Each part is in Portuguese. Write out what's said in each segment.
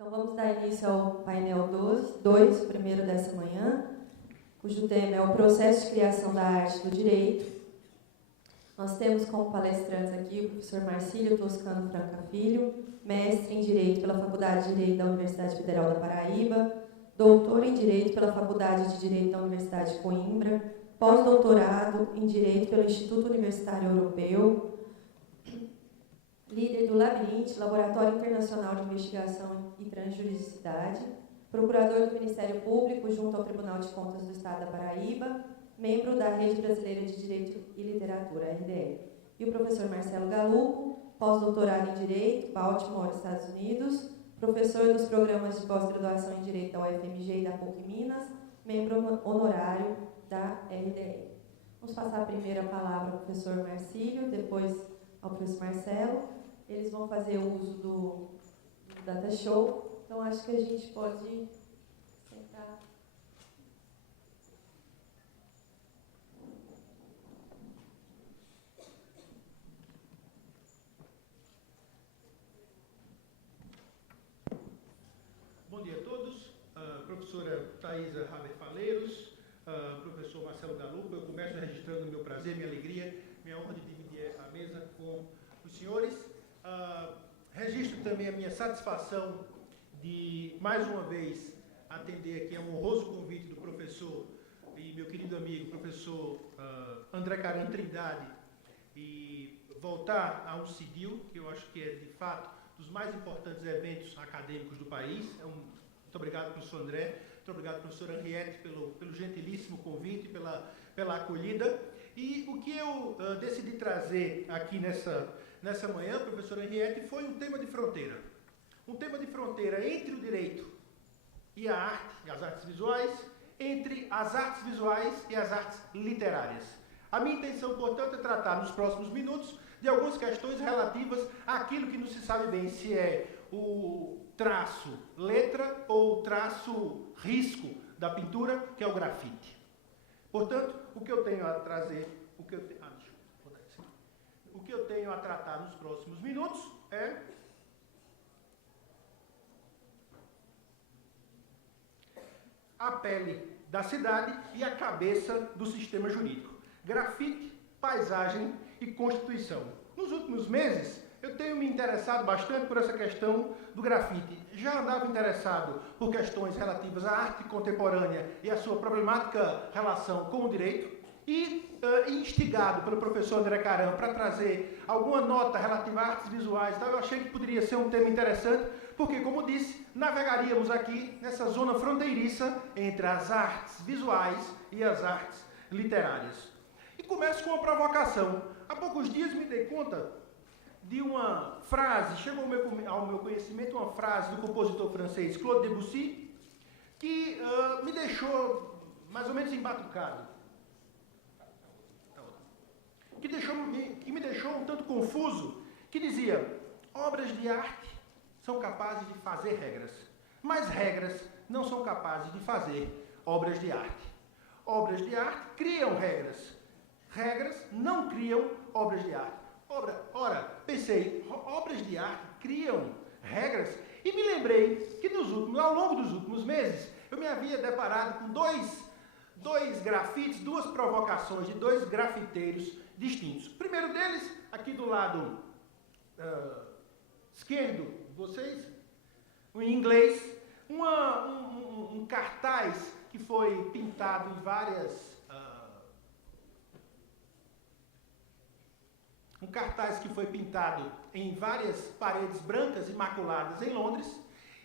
Então, vamos dar início ao painel 2, primeiro dessa manhã, cujo tema é o processo de criação da arte do direito. Nós temos como palestrantes aqui o professor Marcílio Toscano Franca Filho, mestre em Direito pela Faculdade de Direito da Universidade Federal da Paraíba, doutor em Direito pela Faculdade de Direito da Universidade de Coimbra, pós-doutorado em Direito pelo Instituto Universitário Europeu, líder do Labirinte, Laboratório Internacional de Investigação e Transjuridicidade, procurador do Ministério Público junto ao Tribunal de Contas do Estado da Paraíba, membro da Rede Brasileira de Direito e Literatura, RDL. E o professor Marcelo Galupo, pós-doutorado em Direito, Baltimore, Estados Unidos, professor dos programas de pós-graduação em Direito da UFMG e da PUC Minas, membro honorário da RDL. Vamos passar a primeira palavra ao professor Marcílio, depois ao professor Marcelo. Eles vão fazer uso do Data Show, então acho que a gente pode sentar. Bom dia a todos, professora Thaisa Haber Faleiros, professor Marcelo Galupo. Eu começo registrando o meu prazer, minha alegria, minha honra de dividir a mesa com os senhores. Registro também a minha satisfação de, mais uma vez, atender aqui a um honroso convite do professor e meu querido amigo, professor André Caran Trindade, e voltar a um CIDIL, que eu acho que é, de fato, dos mais importantes eventos acadêmicos do país. Muito obrigado, professor André, muito obrigado, professora Henriette, pelo gentilíssimo convite, pela acolhida. E o que eu decidi trazer aqui nessa manhã, professora Henriette, foi um tema de fronteira. Um tema de fronteira entre o direito e a arte, e as artes visuais, entre as artes visuais e as artes literárias. A minha intenção, portanto, é tratar nos próximos minutos de algumas questões relativas àquilo que não se sabe bem se é o traço letra ou o traço risco da pintura, que é o grafite. Portanto, o que eu tenho a trazer, o que eu tenho a tratar nos próximos minutos é a pele da cidade e a cabeça do sistema jurídico. Grafite, paisagem e Constituição. Nos últimos meses, eu tenho me interessado bastante por essa questão do grafite. Já andava interessado por questões relativas à arte contemporânea e à sua problemática relação com o direito, e instigado pelo professor André Caran para trazer alguma nota relativa a artes visuais, eu achei que poderia ser um tema interessante, porque, como disse, navegaríamos aqui nessa zona fronteiriça entre as artes visuais e as artes literárias. E começo com uma provocação. Há poucos dias me dei conta de uma frase, chegou ao meu conhecimento uma frase do compositor francês Claude Debussy, que me deixou mais ou menos embatucado. Que me deixou um tanto confuso, que dizia: obras de arte são capazes de fazer regras, mas regras não são capazes de fazer obras de arte. Obras de arte criam regras, regras não criam obras de arte. Ora, pensei, obras de arte criam regras, e me lembrei que ao longo dos últimos meses, eu me havia deparado com dois grafites, duas provocações de dois grafiteiros distintos. O primeiro deles, aqui do lado esquerdo de vocês, em inglês, um cartaz que foi pintado em várias... um cartaz que foi pintado em várias paredes brancas imaculadas em Londres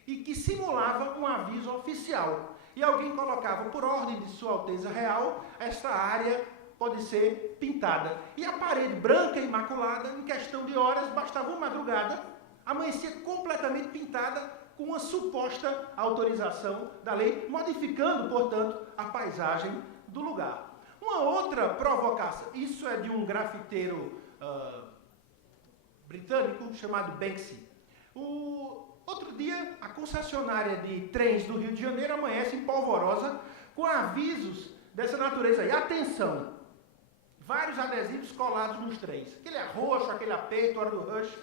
e que simulava um aviso oficial. E alguém colocava, por ordem de Sua Alteza Real, esta área pode ser pintada. E a parede branca e imaculada, em questão de horas, bastava uma madrugada, amanhecia completamente pintada com uma suposta autorização da lei, modificando, portanto, a paisagem do lugar. Uma outra provocação, isso é de um grafiteiro britânico chamado Banksy. Outro dia, a concessionária de trens do Rio de Janeiro amanhece polvorosa com avisos dessa natureza aí. Atenção! Vários adesivos colados nos trens. Aquele arroxo, aquele aperto, hora do rush.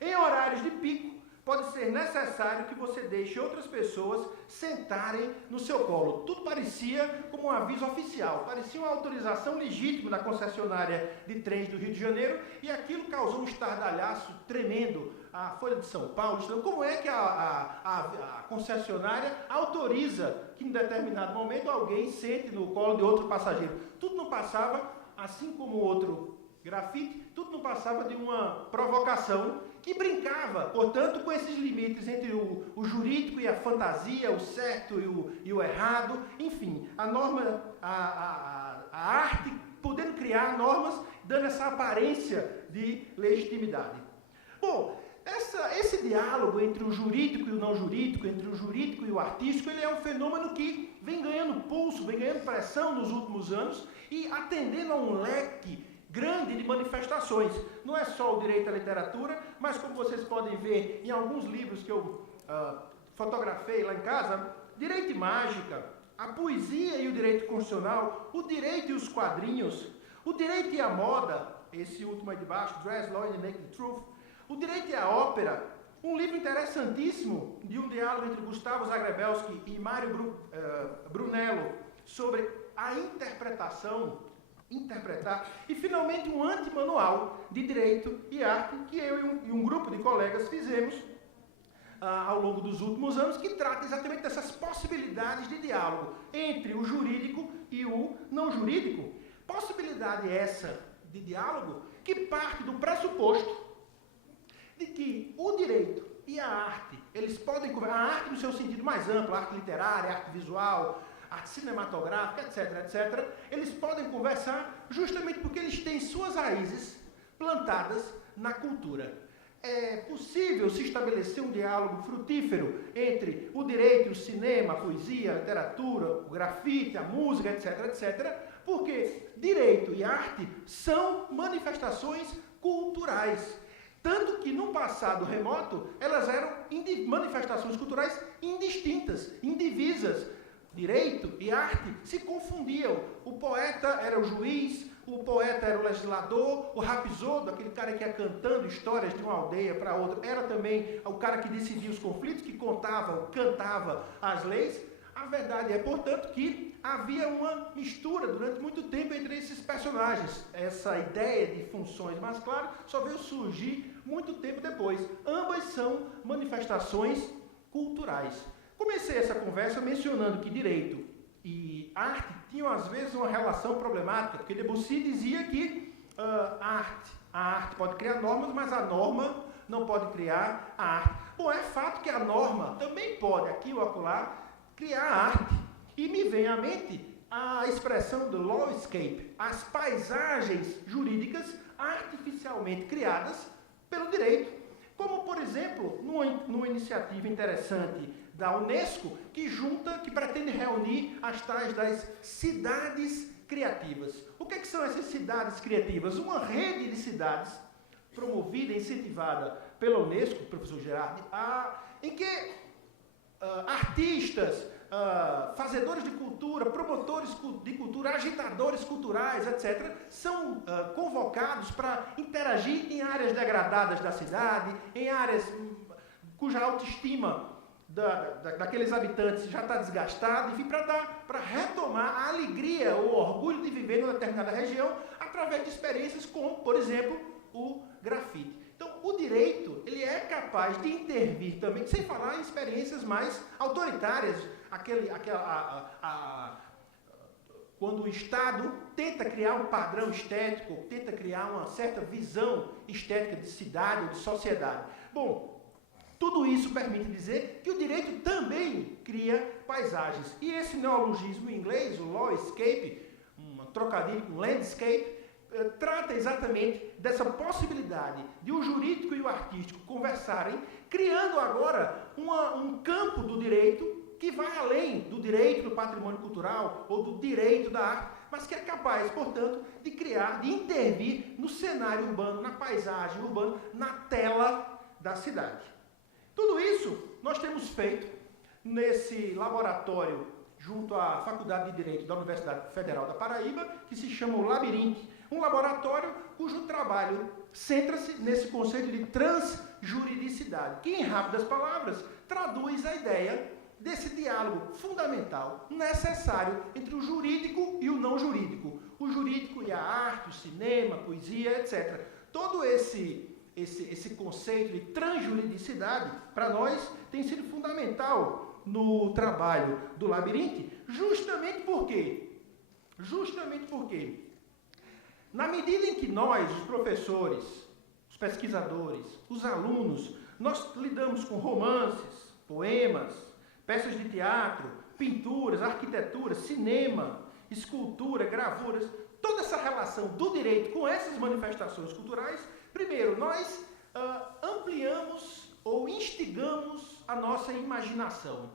Em horários de pico, pode ser necessário que você deixe outras pessoas sentarem no seu colo. Tudo parecia como um aviso oficial, parecia uma autorização legítima da concessionária de trens do Rio de Janeiro, e aquilo causou um estardalhaço tremendo. A Folha de São Paulo, então, como é que a concessionária autoriza que em determinado momento alguém sente no colo de outro passageiro? Tudo não passava, assim como outro grafite, tudo não passava de uma provocação que brincava, portanto, com esses limites entre o jurídico e a fantasia, o certo e o errado, enfim, a norma, a arte podendo criar normas, dando essa aparência de legitimidade. Bom, esse diálogo entre o jurídico e o não jurídico, entre o jurídico e o artístico, ele é um fenômeno que vem ganhando pulso, vem ganhando pressão nos últimos anos e atendendo a um leque grande de manifestações. Não é só o direito à literatura, mas como vocês podem ver em alguns livros que eu fotografei lá em casa, direito e mágica, a poesia e o direito constitucional, o direito e os quadrinhos, o direito e a moda, esse último aí de baixo, Dress, Law and Naked Truth, o direito e a ópera, um livro interessantíssimo de um diálogo entre Gustavo Zagrebelsky e Mário Brunello sobre a interpretar, e finalmente um antimanual de direito e arte que eu e um grupo de colegas fizemos ao longo dos últimos anos, que trata exatamente dessas possibilidades de diálogo entre o jurídico e o não jurídico. Possibilidade essa de diálogo que parte do pressuposto de que o direito e a arte, eles podem conversar, a arte no seu sentido mais amplo, a arte literária, a arte visual, a arte cinematográfica, etc., eles podem conversar justamente porque eles têm suas raízes plantadas na cultura. É possível se estabelecer um diálogo frutífero entre o direito, o cinema, a poesia, a literatura, o grafite, a música, etc., porque direito e arte são manifestações culturais. Tanto que, no passado remoto, elas eram manifestações culturais indistintas, indivisas. Direito e arte se confundiam. O poeta era o juiz, o poeta era o legislador, o rapsodo, aquele cara que ia cantando histórias de uma aldeia para outra, era também o cara que decidia os conflitos, que cantava as leis. A verdade é, portanto, que havia uma mistura durante muito tempo entre esses personagens. Essa ideia de funções mais claras só veio surgir muito tempo depois. Ambas são manifestações culturais. Comecei essa conversa mencionando que direito e arte tinham, às vezes, uma relação problemática, porque Debussy dizia que a arte pode criar normas, mas a norma não pode criar a arte. Bom, é fato que a norma também pode, aqui ou acolá, criar a arte. E me vem à mente a expressão do lawscape, as paisagens jurídicas artificialmente criadas pelo direito. Como, por exemplo, numa iniciativa interessante da Unesco, que pretende reunir as tais das cidades criativas. O que são essas cidades criativas? Uma rede de cidades promovida e incentivada pela Unesco, professor Gerardi, em que artistas, fazedores de cultura, promotores de cultura, agitadores culturais, etc., são convocados para interagir em áreas degradadas da cidade, em áreas cuja autoestima daqueles habitantes já está desgastada, enfim, para retomar a alegria, o orgulho de viver numa determinada região através de experiências como, por exemplo, o grafite. Então, o direito, ele é capaz de intervir também, sem falar em experiências mais autoritárias, quando o Estado tenta criar um padrão estético, tenta criar uma certa visão estética de cidade ou de sociedade. Bom, tudo isso permite dizer que o direito também cria paisagens. E esse neologismo em inglês, o lawscape, um trocadilho com landscape, trata exatamente dessa possibilidade de o jurídico e o artístico conversarem, criando agora um campo do direito que vai além do direito do patrimônio cultural ou do direito da arte, mas que é capaz, portanto, de criar, de intervir no cenário urbano, na paisagem urbana, na tela da cidade. Tudo isso nós temos feito nesse laboratório junto à Faculdade de Direito da Universidade Federal da Paraíba, que se chama o Labirinte, um laboratório cujo trabalho centra-se nesse conceito de transjuridicidade, que, em rápidas palavras, traduz a ideia desse diálogo fundamental, necessário entre o jurídico e o não jurídico. O jurídico e a arte, o cinema, a poesia, etc. Todo esse conceito de transjuridicidade, para nós, tem sido fundamental no trabalho do Labirinte, justamente porque, na medida em que nós, os professores, os pesquisadores, os alunos, nós lidamos com romances, poemas, peças de teatro, pinturas, arquitetura, cinema, escultura, gravuras, toda essa relação do direito com essas manifestações culturais, primeiro, nós ampliamos ou instigamos a nossa imaginação.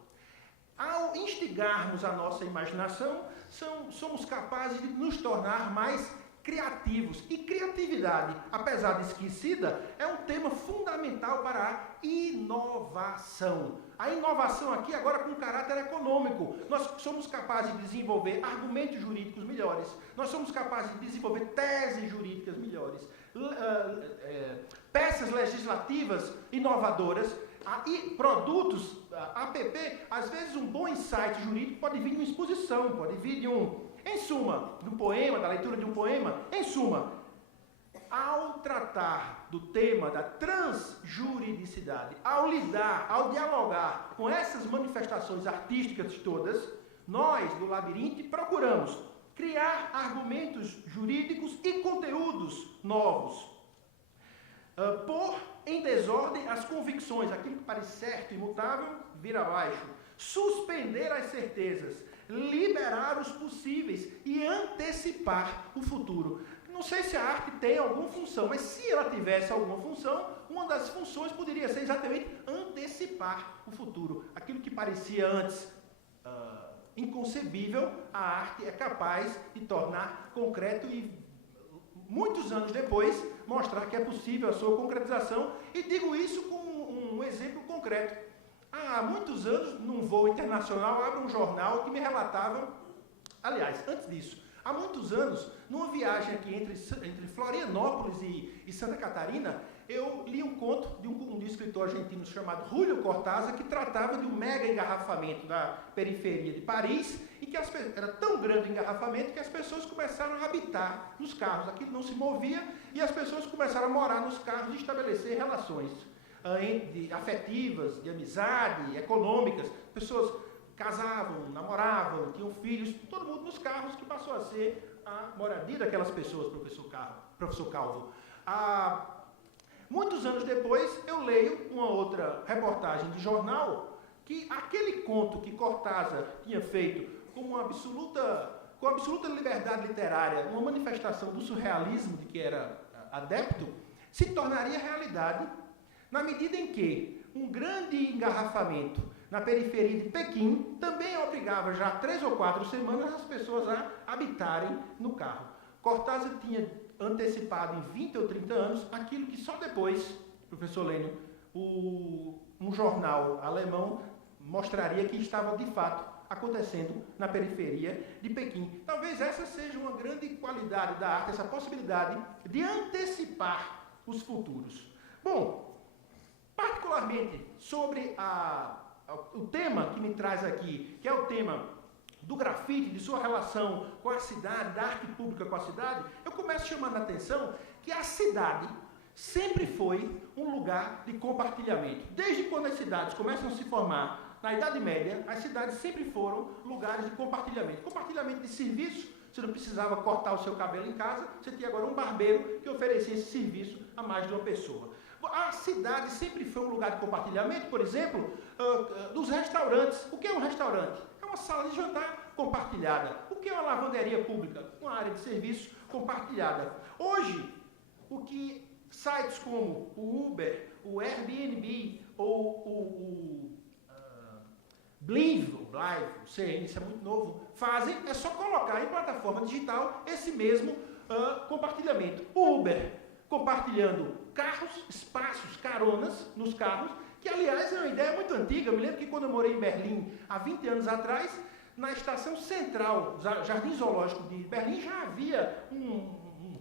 Ao instigarmos a nossa imaginação, somos capazes de nos tornar mais criativos. E criatividade, apesar de esquecida, é um tema fundamental para a inovação. A inovação aqui agora com caráter econômico. Nós somos capazes de desenvolver argumentos jurídicos melhores. Nós somos capazes de desenvolver teses jurídicas melhores. Peças legislativas inovadoras e produtos, app. Às vezes um bom insight jurídico pode vir de uma exposição, pode vir de em suma, do poema, da leitura de um poema. Em suma, ao tratar do tema da transjuridicidade, ao dialogar com essas manifestações artísticas todas, nós, do Labirinte, procuramos criar argumentos jurídicos e conteúdos novos. Pôr em desordem as convicções, aquilo que parece certo e imutável, vira abaixo. Suspender as certezas, liberar os possíveis e antecipar o futuro. Não sei se a arte tem alguma função, mas se ela tivesse alguma função, uma das funções poderia ser exatamente antecipar o futuro. Aquilo que parecia antes inconcebível, a arte é capaz de tornar concreto e, muitos anos depois, mostrar que é possível a sua concretização. E digo isso com um exemplo concreto. Há muitos anos, num voo internacional, abro um jornal que me relatava, aliás, antes disso, há muitos anos, numa viagem aqui entre Florianópolis e Santa Catarina, eu li um conto de um escritor argentino chamado Julio Cortázar, que tratava de um mega engarrafamento da periferia de Paris, e que era tão grande o engarrafamento que as pessoas começaram a habitar nos carros. Aquilo não se movia e as pessoas começaram a morar nos carros e estabelecer relações afetivas, de amizade, econômicas. Pessoas casavam, namoravam, tinham filhos, todo mundo nos carros, que passou a ser a moradia daquelas pessoas, professor Calvo. Muitos anos depois, eu leio uma outra reportagem de jornal que aquele conto que Cortázar tinha feito com absoluta liberdade literária, uma manifestação do surrealismo de que era adepto, se tornaria realidade na medida em que um grande engarrafamento na periferia de Pequim também obrigava já 3 ou 4 semanas as pessoas a habitarem no carro. Cortázar tinha antecipado em 20 ou 30 anos aquilo que só depois, professor Lênio, um jornal alemão mostraria que estava de fato acontecendo na periferia de Pequim. Talvez essa seja uma grande qualidade da arte, essa possibilidade de antecipar os futuros. Bom, particularmente sobre o tema que me traz aqui, que é o tema do grafite, de sua relação com a cidade, da arte pública com a cidade, eu começo chamando a atenção que a cidade sempre foi um lugar de compartilhamento. Desde quando as cidades começam a se formar na Idade Média, as cidades sempre foram lugares de compartilhamento. Compartilhamento de serviços, você não precisava cortar o seu cabelo em casa, você tinha agora um barbeiro que oferecia esse serviço a mais de uma pessoa. A cidade sempre foi um lugar de compartilhamento, por exemplo, dos restaurantes. O que é um restaurante? É uma sala de jantar compartilhada. O que é uma lavanderia pública? Uma área de serviço compartilhada. Hoje, o que sites como o Uber, o Airbnb ou o Blive, o CN, isso é muito novo, fazem é só colocar em plataforma digital esse mesmo compartilhamento. O Uber compartilhando carros, espaços, caronas nos carros, que aliás é uma ideia muito antiga. Eu me lembro que quando eu morei em Berlim, há 20 anos atrás, na estação central, Jardim Zoológico de Berlim, já havia um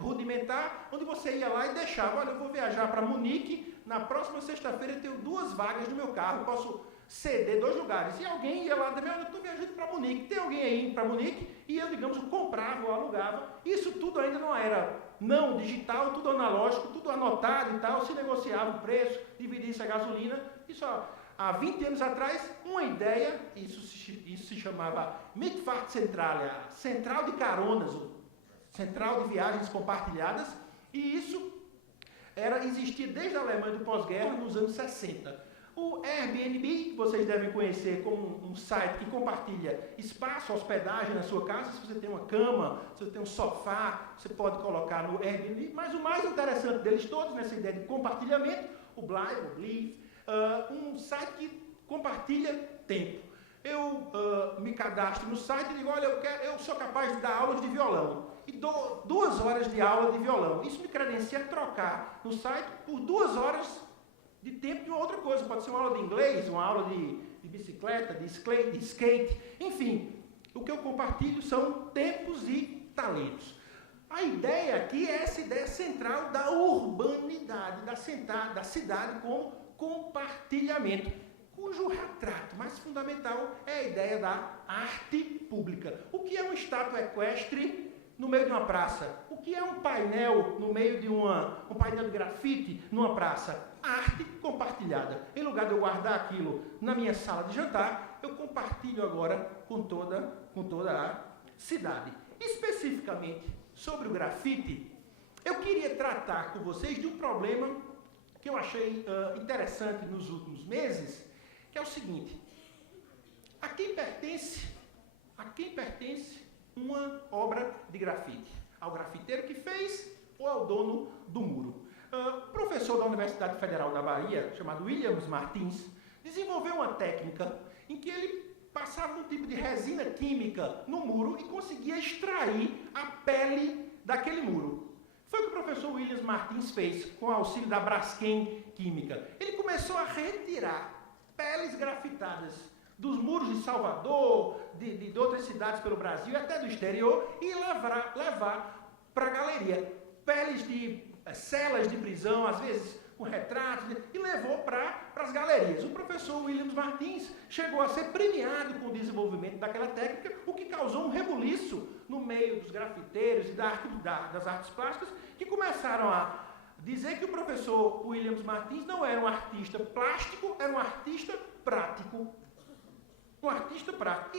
rudimentar, onde você ia lá e deixava, olha, eu vou viajar para Munique, na próxima sexta-feira eu tenho 2 vagas no meu carro, posso ceder 2 lugares. E alguém ia lá também, olha, eu estou viajando para Munique, tem alguém aí indo para Munique? E eu, digamos, comprava ou alugava. Isso tudo ainda não era não digital, tudo analógico, tudo anotado e tal, se negociava o preço, dividia-se a gasolina. Isso há 20 anos atrás, uma ideia, isso se chamava Mitfahrtzentrale, a central de caronas, central de viagens compartilhadas, e isso existia desde a Alemanha do pós-guerra, nos anos 60. O Airbnb, que vocês devem conhecer como um site que compartilha espaço, hospedagem na sua casa. Se você tem uma cama, se você tem um sofá, você pode colocar no Airbnb. Mas o mais interessante deles todos, nessa ideia de compartilhamento, o Blyve, um site que compartilha tempo. Eu me cadastro no site e digo, olha, eu sou capaz de dar aulas de violão. E dou 2 horas de aula de violão. Isso me credencia a trocar no site por 2 horas de tempo de uma outra coisa. Pode ser uma aula de inglês, uma aula de bicicleta, de skate, enfim. O que eu compartilho são tempos e talentos. A ideia aqui é essa ideia central da urbanidade, da cidade como compartilhamento, cujo retrato mais fundamental é a ideia da arte pública. O que é uma estátua equestre no meio de uma praça? O que é um painel no meio de um painel de grafite numa praça? Arte compartilhada. Em lugar de eu guardar aquilo na minha sala de jantar, eu compartilho agora com toda a cidade. Especificamente sobre o grafite, eu queria tratar com vocês de um problema que eu achei interessante nos últimos meses, que é o seguinte: a quem pertence uma obra de grafite? Ao grafiteiro que fez ou ao dono do muro? Professor da Universidade Federal da Bahia, chamado Williams Martins, desenvolveu uma técnica em que ele passava um tipo de resina química no muro e conseguia extrair a pele daquele muro. Foi o que o professor Williams Martins fez com o auxílio da Braskem Química. Ele começou a retirar peles grafitadas dos muros de Salvador, de outras cidades pelo Brasil, até do exterior, e levar para a galeria. Peles de celas de prisão, às vezes com retratos, e levou para as galerias. O professor Williams Martins chegou a ser premiado com o desenvolvimento daquela técnica, o que causou um rebuliço no meio dos grafiteiros e das artes plásticas, que começaram a dizer que o professor Williams Martins não era um artista plástico, era um artista prático. Um artista prático.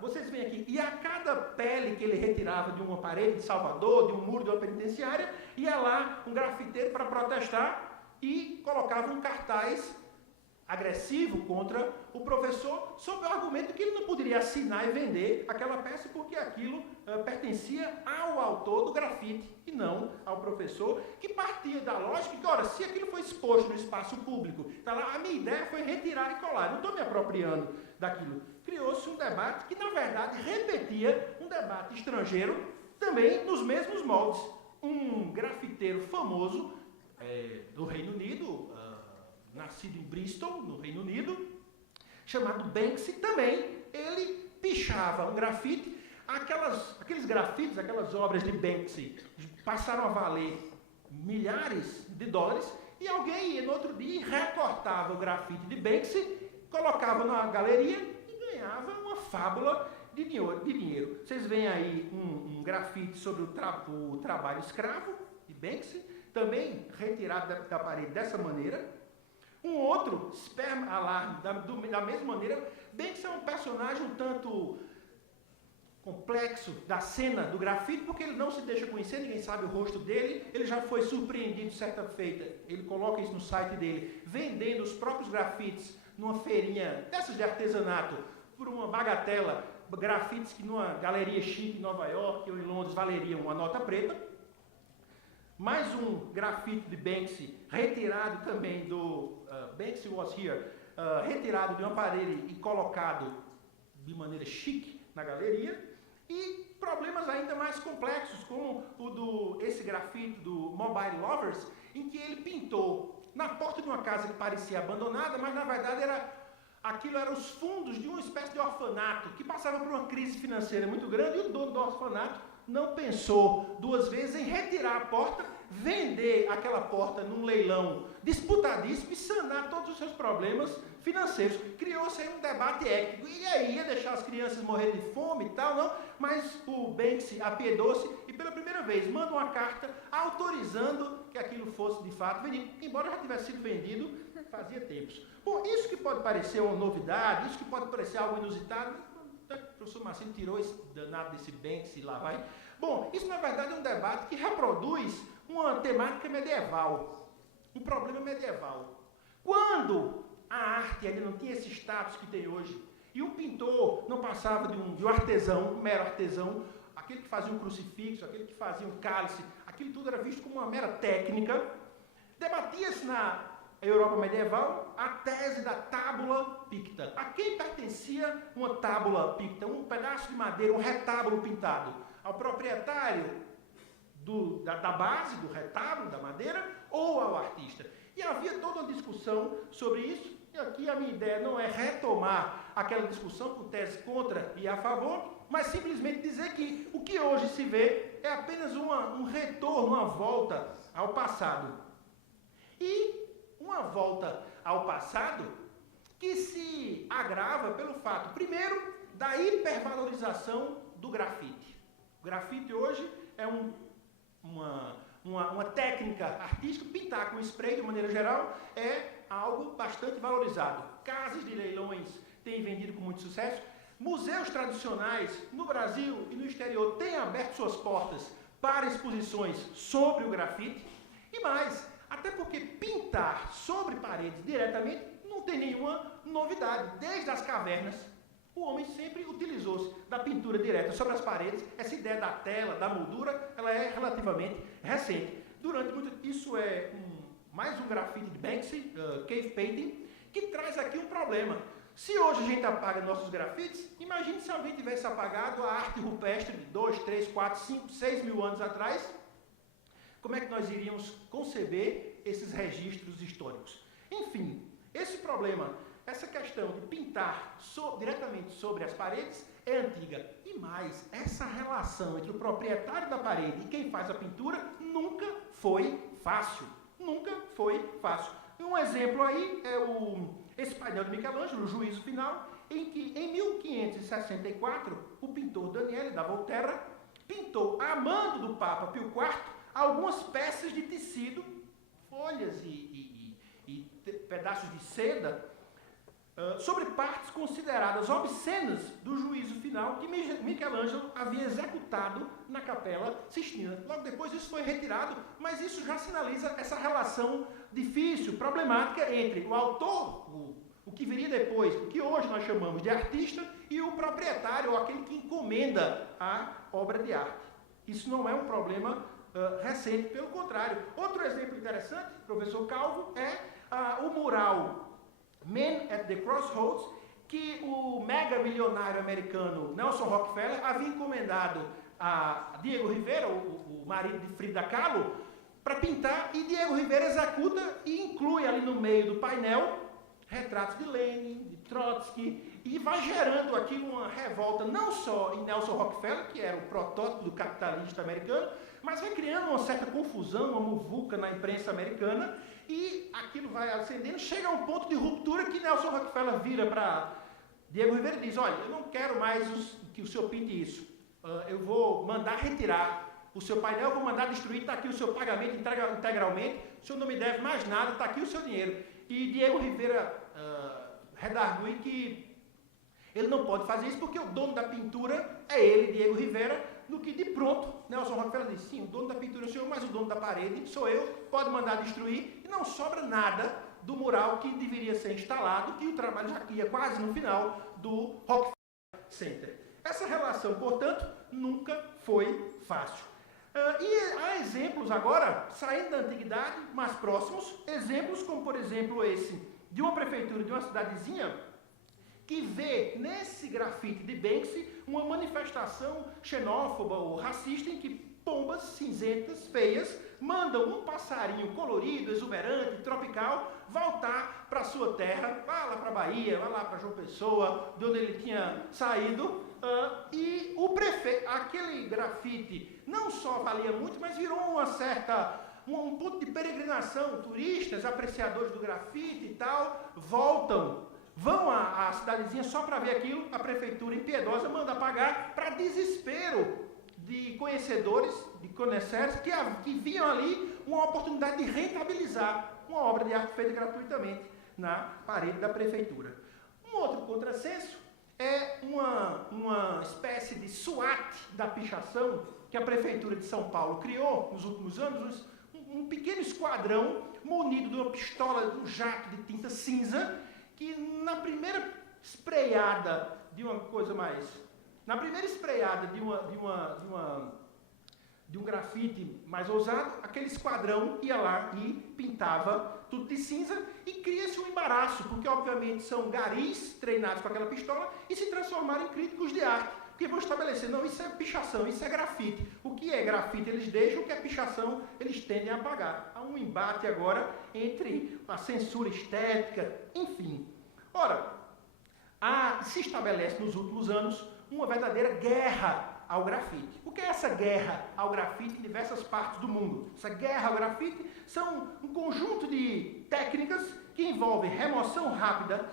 Vocês veem aqui, e a cada pele que ele retirava de uma parede de Salvador, de um muro de uma penitenciária, ia lá um grafiteiro para protestar e colocava um cartaz agressivo contra o professor, sob o argumento que ele não poderia assinar e vender aquela peça porque aquilo pertencia ao autor do grafite e não ao professor, que partia da lógica que, ora, se aquilo foi exposto no espaço público, tá lá, a minha ideia foi retirar e colar, não estou me apropriando daquilo. Criou-se um debate que, na verdade, repetia um debate estrangeiro também nos mesmos moldes. Um grafiteiro famoso do Reino Unido, nascido em Bristol, no Reino Unido, chamado Banksy, também, ele pichava um grafite. Aqueles grafites, aquelas obras de Banksy, passaram a valer milhares de dólares, e alguém ia no outro dia e recortava o grafite de Banksy, colocava na galeria e ganhava uma fábula de dinheiro. Vocês veem aí um grafite sobre o trabalho escravo de Banksy, também retirado da parede dessa maneira. Um outro, Sperm Alarm, da mesma maneira. Banksy é um personagem um tanto complexo da cena do grafite, porque ele não se deixa conhecer, ninguém sabe o rosto dele. Ele já foi surpreendido certa feita, ele coloca isso no site dele, vendendo os próprios grafites numa feirinha dessas de artesanato, por uma bagatela, grafites que numa galeria chique em Nova York ou em Londres valeriam uma nota preta. Mais um grafite de Banksy, retirado também do Banksy Was Here, retirado de uma parede e colocado de maneira chique na galeria. E problemas ainda mais complexos, como esse grafite do Mobile Lovers, em que ele pintou na porta de uma casa que parecia abandonada, mas na verdade aquilo eram os fundos de uma espécie de orfanato, que passava por uma crise financeira muito grande, e o dono do orfanato não pensou duas vezes em retirar a porta, vender aquela porta num leilão disputadíssimo e sanar todos os seus problemas financeiros. Criou-se aí um debate ético. E aí, ia deixar as crianças morrerem de fome e tal, não? Mas o Banksy apiedou-se e pela primeira vez manda uma carta autorizando que aquilo fosse de fato vendido, embora já tivesse sido vendido fazia tempos. Bom, isso que pode parecer uma novidade, isso que pode parecer algo inusitado, o professor Marcelo tirou esse danado desse Banksy lá, vai. Bom, isso na verdade é um debate que reproduz uma temática medieval, um problema medieval. Quando a arte ainda não tinha esse status que tem hoje, e um pintor não passava de um artesão, um mero artesão, aquele que fazia um crucifixo, aquele que fazia um cálice, aquilo tudo era visto como uma mera técnica, debatia-se na Europa medieval a tese da tábula picta. A quem pertencia uma tábula picta? Um pedaço de madeira, um retábulo pintado? Ao proprietário da base, do retábulo, da madeira, ou ao artista? E havia toda uma discussão sobre isso, e aqui a minha ideia não é retomar aquela discussão com tese contra e a favor, mas simplesmente dizer que o que hoje se vê é apenas um retorno, uma volta ao passado. E uma volta ao passado que se agrava pelo fato, primeiro, da hipervalorização do grafite. O grafite hoje é uma técnica artística, pintar com spray, de maneira geral, é algo bastante valorizado. Casas de leilões têm vendido com muito sucesso. Museus tradicionais no Brasil e no exterior têm aberto suas portas para exposições sobre o grafite. E mais, até porque pintar sobre paredes diretamente não tem nenhuma novidade. Desde as cavernas, o homem sempre utilizou-se da pintura direta sobre as paredes. Essa ideia da tela, da moldura, ela é relativamente recente. Isso é mais um grafite de Banksy, Cave Painting, que traz aqui um problema. Se hoje a gente apaga nossos grafites, imagine se alguém tivesse apagado a arte rupestre de 2, 3, 4, 5, 6 mil anos atrás. Como é que nós iríamos conceber esses registros históricos? Enfim, esse problema, essa questão de pintar diretamente sobre as paredes é antiga. E mais, essa relação entre o proprietário da parede e quem faz a pintura nunca foi fácil. Nunca foi fácil. Um exemplo aí é esse painel de Michelangelo, o Juízo Final, em que em 1564 o pintor Daniele da Volterra pintou, a mando do Papa Pio IV, algumas peças de tecido, folhas e pedaços de seda, sobre partes consideradas obscenas do Juízo Final que Michelangelo havia executado na Capela Sistina. Logo depois isso foi retirado, mas isso já sinaliza essa relação difícil, problemática entre o autor, o que viria depois, o que hoje nós chamamos de artista, e o proprietário, ou aquele que encomenda a obra de arte. Isso não é um problema recente, pelo contrário. Outro exemplo interessante, professor Calvo, é o mural Men at the Crossroads, que o mega milionário americano Nelson Rockefeller havia encomendado a Diego Rivera, o marido de Frida Kahlo, para pintar, e Diego Rivera executa e inclui ali no meio do painel retratos de Lenin, de Trotsky, e vai gerando aqui uma revolta não só em Nelson Rockefeller, que era o protótipo do capitalista americano, mas vai criando uma certa confusão, uma muvuca na imprensa americana, e aquilo vai acendendo, chega a um ponto de ruptura que Nelson Rockefeller vira para Diego Rivera e diz: olha, eu não quero mais que o senhor pinte isso, eu vou mandar retirar o seu painel, eu vou mandar destruir, está aqui o seu pagamento integralmente, o senhor não me deve mais nada, está aqui o seu dinheiro. E Diego Rivera redargui que ele não pode fazer isso porque o dono da pintura é ele, Diego Rivera, no que de pronto Nelson Rockefeller disse: sim, o dono da pintura é o senhor, mas o dono da parede sou eu, pode mandar destruir, e não sobra nada do mural que deveria ser instalado, e o trabalho já ia quase no final do Rockefeller Center. Essa relação, portanto, nunca foi fácil. E há exemplos agora, saindo da antiguidade, mais próximos, exemplos como, por exemplo, esse de uma prefeitura de uma cidadezinha que vê nesse grafite de Banksy uma manifestação xenófoba ou racista, em que pombas cinzentas, feias, mandam um passarinho colorido, exuberante, tropical, voltar para a sua terra, vá lá para a Bahia, vá lá para João Pessoa, de onde ele tinha saído, e o prefeito, aquele grafite não só valia muito, mas virou um ponto de peregrinação. Turistas, apreciadores do grafite e tal, vão à cidadezinha só para ver aquilo. A prefeitura impiedosa manda pagar, para desespero de conhecedores, de conhecedores, que viam ali uma oportunidade de rentabilizar uma obra de arte feita gratuitamente na parede da prefeitura. Um outro contrassenso é uma espécie de SWAT da pichação que a prefeitura de São Paulo criou nos últimos anos, um pequeno esquadrão munido de uma pistola, de um jato de tinta cinza, que na primeira espreiada de uma coisa mais... Na primeira espreiada de um grafite mais ousado, aquele esquadrão ia lá e pintava tudo de cinza e cria-se um embaraço, porque obviamente são garis treinados com aquela pistola e se transformaram em críticos de arte, porque vão estabelecer, não, isso é pichação, isso é grafite. O que é grafite eles deixam, o que é pichação eles tendem a apagar. Há um embate agora entre a censura estética, enfim. Ora, se estabelece nos últimos anos uma verdadeira guerra ao grafite. O que é essa guerra ao grafite em diversas partes do mundo? Essa guerra ao grafite são um conjunto de técnicas que envolvem remoção rápida,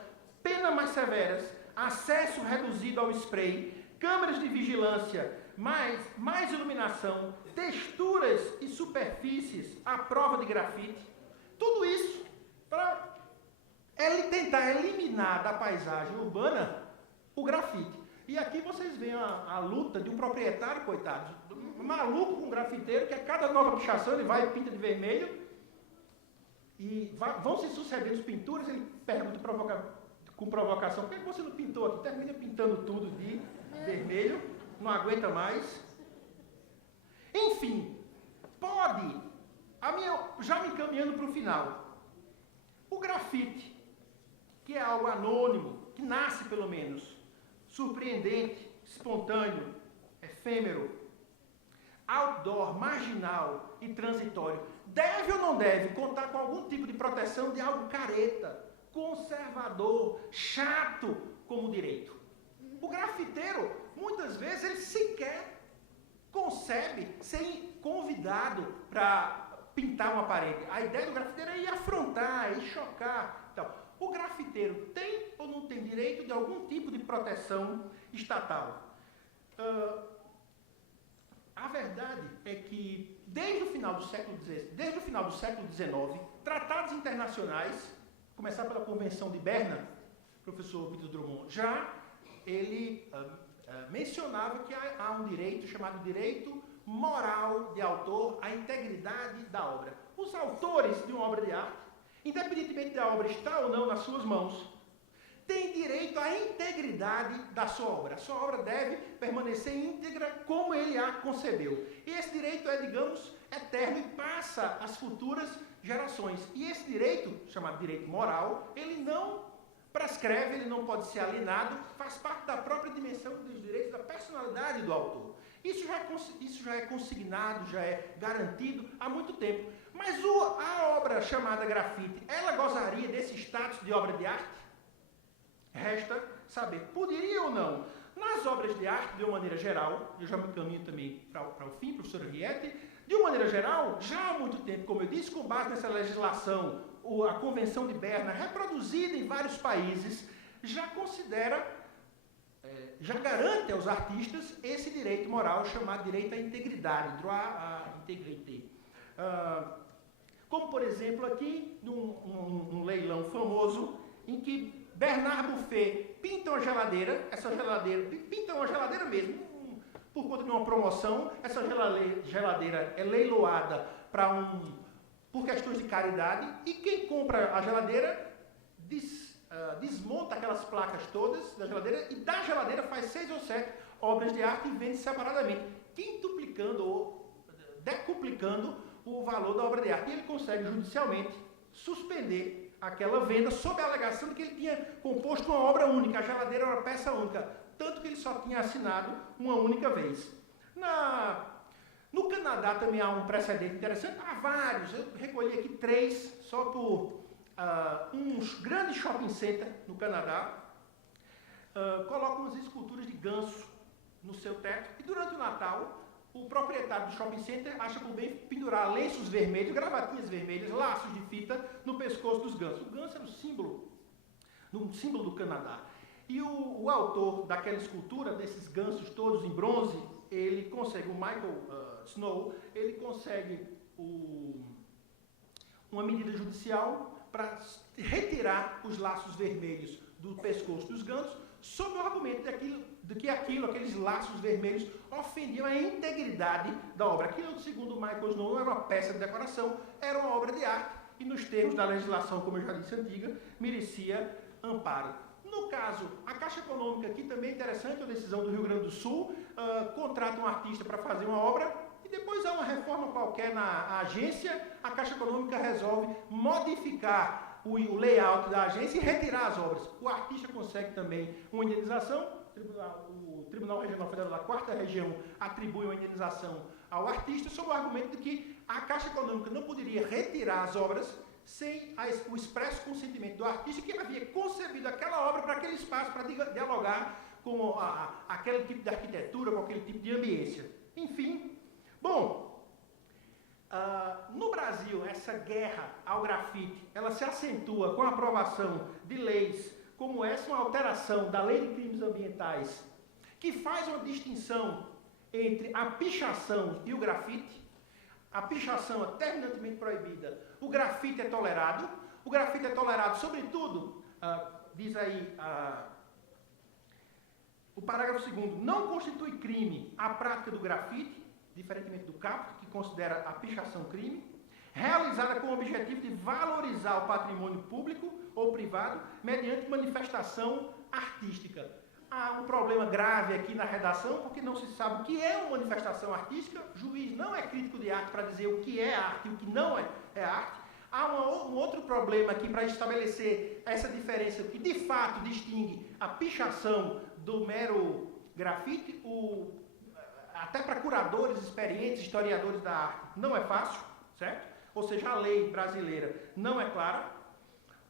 penas mais severas, acesso reduzido ao spray, câmeras de vigilância, mais iluminação, texturas e superfícies à prova de grafite. Tudo isso para tentar eliminar da paisagem urbana o grafite. E aqui vocês veem a luta de um proprietário, coitado, maluco com um grafiteiro, que a cada nova pichação ele vai e pinta de vermelho, e vão se sucedendo as pinturas, ele pergunta com provocação, por que você não pintou aqui? Termina pintando tudo de vermelho, não aguenta mais. Enfim, já me encaminhando para o final, o grafite, que é algo anônimo, que nasce pelo menos, surpreendente, espontâneo, efêmero, outdoor, marginal e transitório, deve ou não deve contar com algum tipo de proteção de algo careta, conservador, chato como direito? O grafiteiro, muitas vezes, ele sequer concebe ser convidado para pintar uma parede. A ideia do grafiteiro é ir afrontar, ir chocar. Então, o grafiteiro tem ou não tem direito de algum tipo de proteção estatal? A verdade é que, desde o final do século XIX, tratados internacionais, começar pela Convenção de Berna, professor Vitor Drummond, ele mencionava que há um direito chamado direito moral de autor à integridade da obra. Os autores de uma obra de arte, independentemente da obra estar ou não nas suas mãos, têm direito à integridade da sua obra. A sua obra deve permanecer íntegra como ele a concebeu. E esse direito é, digamos, eterno e passa às futuras gerações. E esse direito, chamado direito moral, ele não prescreve, ele não pode ser alienado, faz parte da própria dimensão dos direitos da personalidade do autor. Isso já é consignado, já é garantido há muito tempo. Mas a obra chamada grafite, ela gozaria desse status de obra de arte? Resta saber, poderia ou não? Nas obras de arte, de uma maneira geral, eu já me encaminho também para o fim, professora Riete, de uma maneira geral, já há muito tempo, como eu disse, com base nessa legislação, a Convenção de Berna, reproduzida em vários países, já garante aos artistas esse direito moral chamado direito à integridade, droit à intégrité. Como, por exemplo, aqui, num leilão famoso, em que Bernard Buffet pinta uma geladeira mesmo, por conta de uma promoção, essa geladeira é leiloada por questões de caridade, e quem compra a geladeira desmonta aquelas placas todas da geladeira, e da geladeira faz 6 ou 7 obras de arte e vende separadamente, quintuplicando ou decuplicando o valor da obra de arte. E ele consegue judicialmente suspender aquela venda sob a alegação de que ele tinha composto uma obra única, a geladeira era uma peça única, tanto que ele só tinha assinado uma única vez. No Canadá também há um precedente interessante, há vários, eu recolhi aqui 3 só por uns grandes shopping centers no Canadá colocam umas esculturas de ganso no seu teto e durante o Natal o proprietário do shopping center acha por bem pendurar lenços vermelhos, gravatinhas vermelhas, laços de fita no pescoço dos gansos. O ganso era um símbolo do Canadá. E o autor daquela escultura, desses gansos todos em bronze, ele consegue, o Michael Snow, ele consegue uma medida judicial para retirar os laços vermelhos do pescoço dos gansos, sob o argumento de que aqueles laços vermelhos ofendiam a integridade da obra. Aquilo, segundo Michael Snow, não era uma peça de decoração, era uma obra de arte e, nos termos da legislação, como eu já disse, antiga, merecia amparo. No caso, a Caixa Econômica, que também é interessante, a decisão do Rio Grande do Sul, contrata um artista para fazer uma obra e depois há uma reforma qualquer na agência, a Caixa Econômica resolve modificar o layout da agência e retirar as obras. O artista consegue também uma indenização, o Tribunal Regional Federal da 4ª Região atribui uma indenização ao artista sob o argumento de que a Caixa Econômica não poderia retirar as obras sem o expresso consentimento do artista que havia concebido aquela obra para aquele espaço, para dialogar com aquele tipo de arquitetura, com aquele tipo de ambiência. Enfim, bom, no Brasil, essa guerra ao grafite, ela se acentua com a aprovação de leis como essa, uma alteração da Lei de Crimes Ambientais, que faz uma distinção entre a pichação e o grafite. A pichação é terminantemente proibida, o grafite é tolerado. O grafite é tolerado, sobretudo, diz aí o parágrafo 2º, não constitui crime a prática do grafite, diferentemente do caput, que considera a pichação crime, realizada com o objetivo de valorizar o patrimônio público ou privado mediante manifestação artística. Há um problema grave aqui na redação, porque não se sabe o que é uma manifestação artística. O juiz não é crítico de arte para dizer o que é arte e o que não é arte. Há um outro problema aqui para estabelecer essa diferença que de fato distingue a pichação do mero grafite. Até para curadores experientes, historiadores da arte, não é fácil, certo? Ou seja, a lei brasileira não é clara.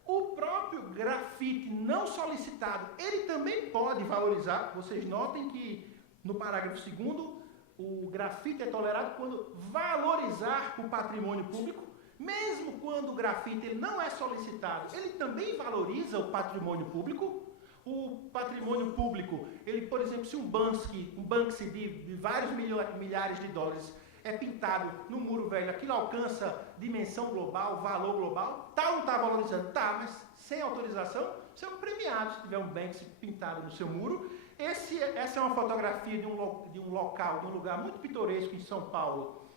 O próprio grafite não solicitado, ele também pode valorizar. Vocês notem que no parágrafo 2º, o grafite é tolerado quando valorizar o patrimônio público. Mesmo quando o grafite ele não é solicitado, ele também valoriza o patrimônio público. O patrimônio público, ele, por exemplo, se um Banksy de vários milhares de dólares é pintado no muro velho, aquilo alcança dimensão global, valor global, tá ou não está valorizando? Tá, mas sem autorização, você é um premiado se tiver um Banksy pintado no seu muro. Essa é uma fotografia de um local, de um lugar muito pitoresco em São Paulo,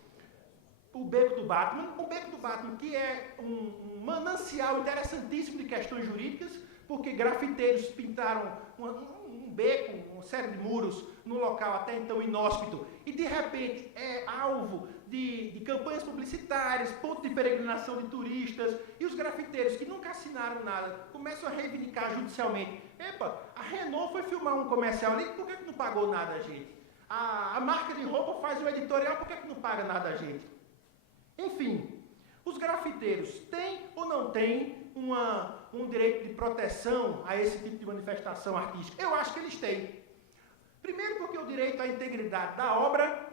o Beco do Batman. O Beco do Batman, que é um manancial interessantíssimo de questões jurídicas, porque grafiteiros pintaram um beco, uma série de muros, num local até então inóspito, e de repente é alvo de campanhas publicitárias, ponto de peregrinação de turistas, e os grafiteiros que nunca assinaram nada, começam a reivindicar judicialmente. Epa, a Renault foi filmar um comercial ali, por que não pagou nada a gente? A marca de roupa faz um editorial, por que não paga nada a gente? Enfim, os grafiteiros têm ou não têm um direito de proteção a esse tipo de manifestação artística? Eu acho que eles têm. Primeiro porque o direito à integridade da obra,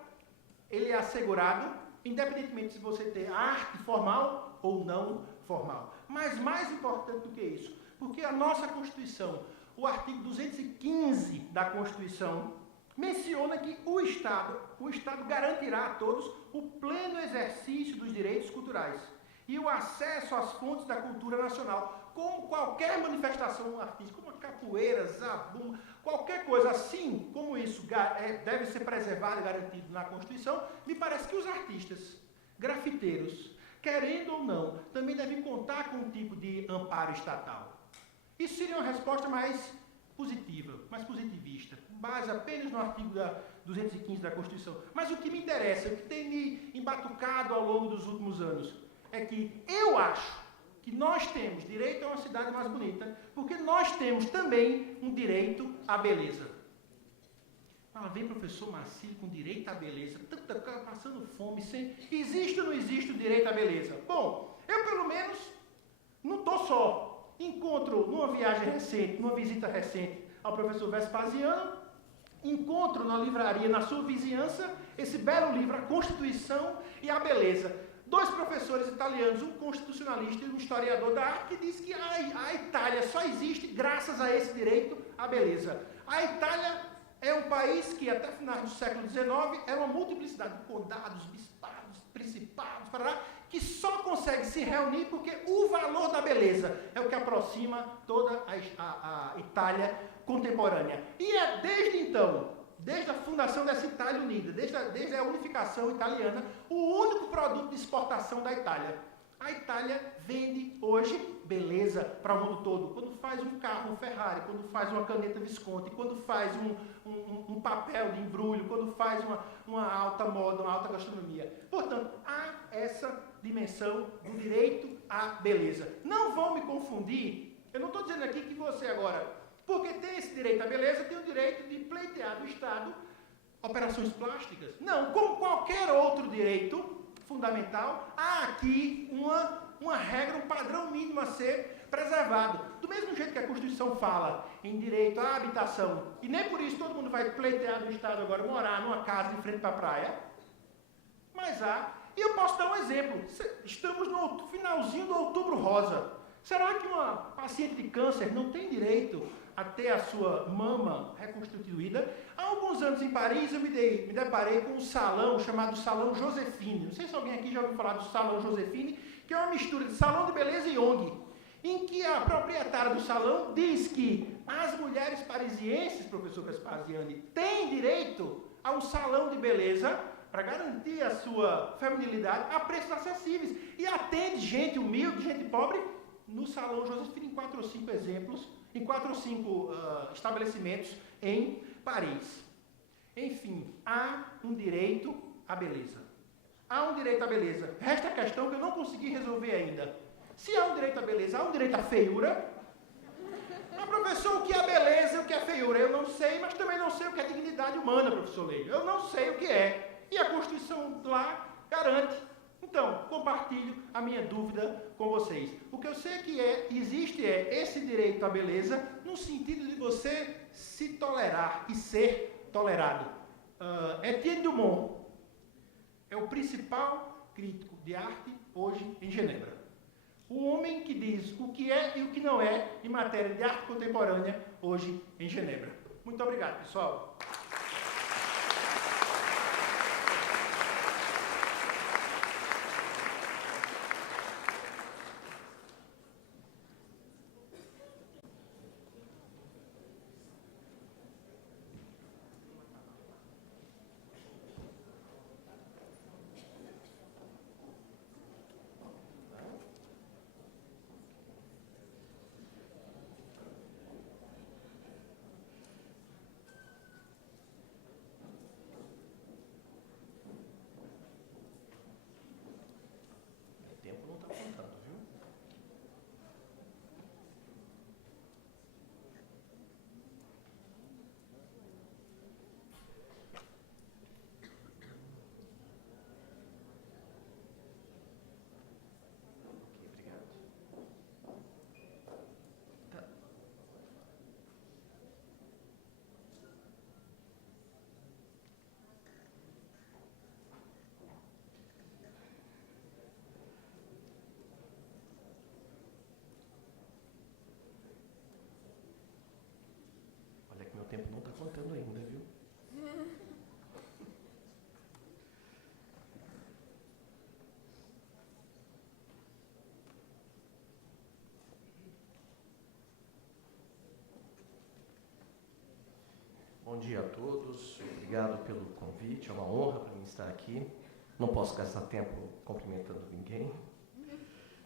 ele é assegurado, independentemente se você tem arte formal ou não formal. Mas mais importante do que isso, porque a nossa Constituição, o artigo 215 da Constituição, menciona que o Estado garantirá a todos o pleno exercício dos direitos culturais e o acesso às fontes da cultura nacional, como qualquer manifestação artística, como a capoeira, zabumba, qualquer coisa, assim como isso deve ser preservado e garantido na Constituição. Me parece que os artistas, grafiteiros, querendo ou não, também devem contar com um tipo de amparo estatal. Isso seria uma resposta mais positiva, mais positivista, com base apenas no artigo 215 da Constituição. Mas o que me interessa, o que tem me embatucado ao longo dos últimos anos, é que eu acho que nós temos direito a uma cidade mais bonita, porque nós temos também um direito à beleza. Ah, vem professor Marcílio com direito à beleza, tanta cara passando fome, existe ou não existe o direito à beleza? Bom, eu pelo menos Não estou só. Encontro numa viagem recente, numa visita recente ao professor Vespasiano, encontro na livraria, na sua vizinhança, esse belo livro, A Constituição e a Beleza. 2 professores italianos, um constitucionalista e um historiador da arte, que diz que a Itália só existe graças a esse direito à beleza. A Itália é um país que, até finais do século XIX, era uma multiplicidade de condados, bispados, principados, que só consegue se reunir porque o valor da beleza é o que aproxima toda a Itália contemporânea. E é desde então, desde a fundação dessa Itália unida, desde a unificação italiana, o único produto de exportação da Itália. A Itália vende hoje beleza para o mundo todo. Quando faz um carro, um Ferrari, quando faz uma caneta Visconti, quando faz um papel de embrulho, quando faz uma alta moda, uma alta gastronomia. Portanto, há essa dimensão do direito à beleza. Não vão me confundir, eu não estou dizendo aqui que você agora, porque tem esse direito à beleza, tem o direito de pleitear do Estado operações plásticas. Não, como qualquer outro direito fundamental, há aqui uma regra, um padrão mínimo a ser preservado. Do mesmo jeito que a Constituição fala em direito à habitação, e nem por isso todo mundo vai pleitear do Estado agora morar numa casa de frente para a praia, mas há. E eu posso dar um exemplo. Estamos no finalzinho do Outubro Rosa. Será que uma paciente de câncer não tem direito a ter a sua mama reconstituída? Há alguns anos em Paris eu me deparei com um salão chamado Salão Joséphine. Não sei se alguém aqui já ouviu falar do Salão Joséphine, que é uma mistura de salão de beleza e ONG, em que a proprietária do salão diz que as mulheres parisienses, professor Vespasiani, têm direito a um salão de beleza para garantir a sua feminilidade a preços acessíveis. E atende gente humilde, gente pobre, no Salão Joséphine, em 4 ou 5 exemplos, em 4 ou 5 estabelecimentos em Paris. Enfim, há um direito à beleza. Há um direito à beleza. Resta a questão que eu não consegui resolver ainda. Se há um direito à beleza, há um direito à feiura? Mas, professor, o que é beleza e o que é feiura? Eu não sei, mas também não sei o que é dignidade humana, professor Leio. Eu não sei o que é. E a Constituição lá garante. Então, compartilho a minha dúvida com vocês. O que eu sei que existe esse direito à beleza no sentido de você se tolerar e ser tolerado. Étienne Dumont é o principal crítico de arte hoje em Genebra. O homem que diz o que é e o que não é em matéria de arte contemporânea hoje em Genebra. Muito obrigado, pessoal. Meu tempo não está contando ainda, viu? Bom dia a todos, obrigado pelo convite, é uma honra para mim estar aqui. Não posso gastar tempo cumprimentando ninguém.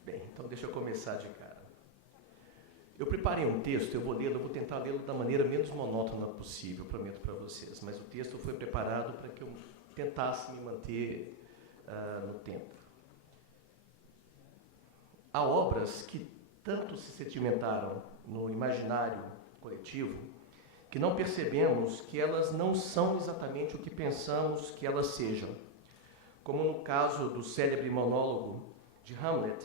Bem, então deixa eu começar de cara. Eu preparei um texto, eu vou tentar lê-lo da maneira menos monótona possível, prometo para vocês, mas o texto foi preparado para que eu tentasse me manter no tempo. Há obras que tanto se sedimentaram no imaginário coletivo que não percebemos que elas não são exatamente o que pensamos que elas sejam, como no caso do célebre monólogo de Hamlet,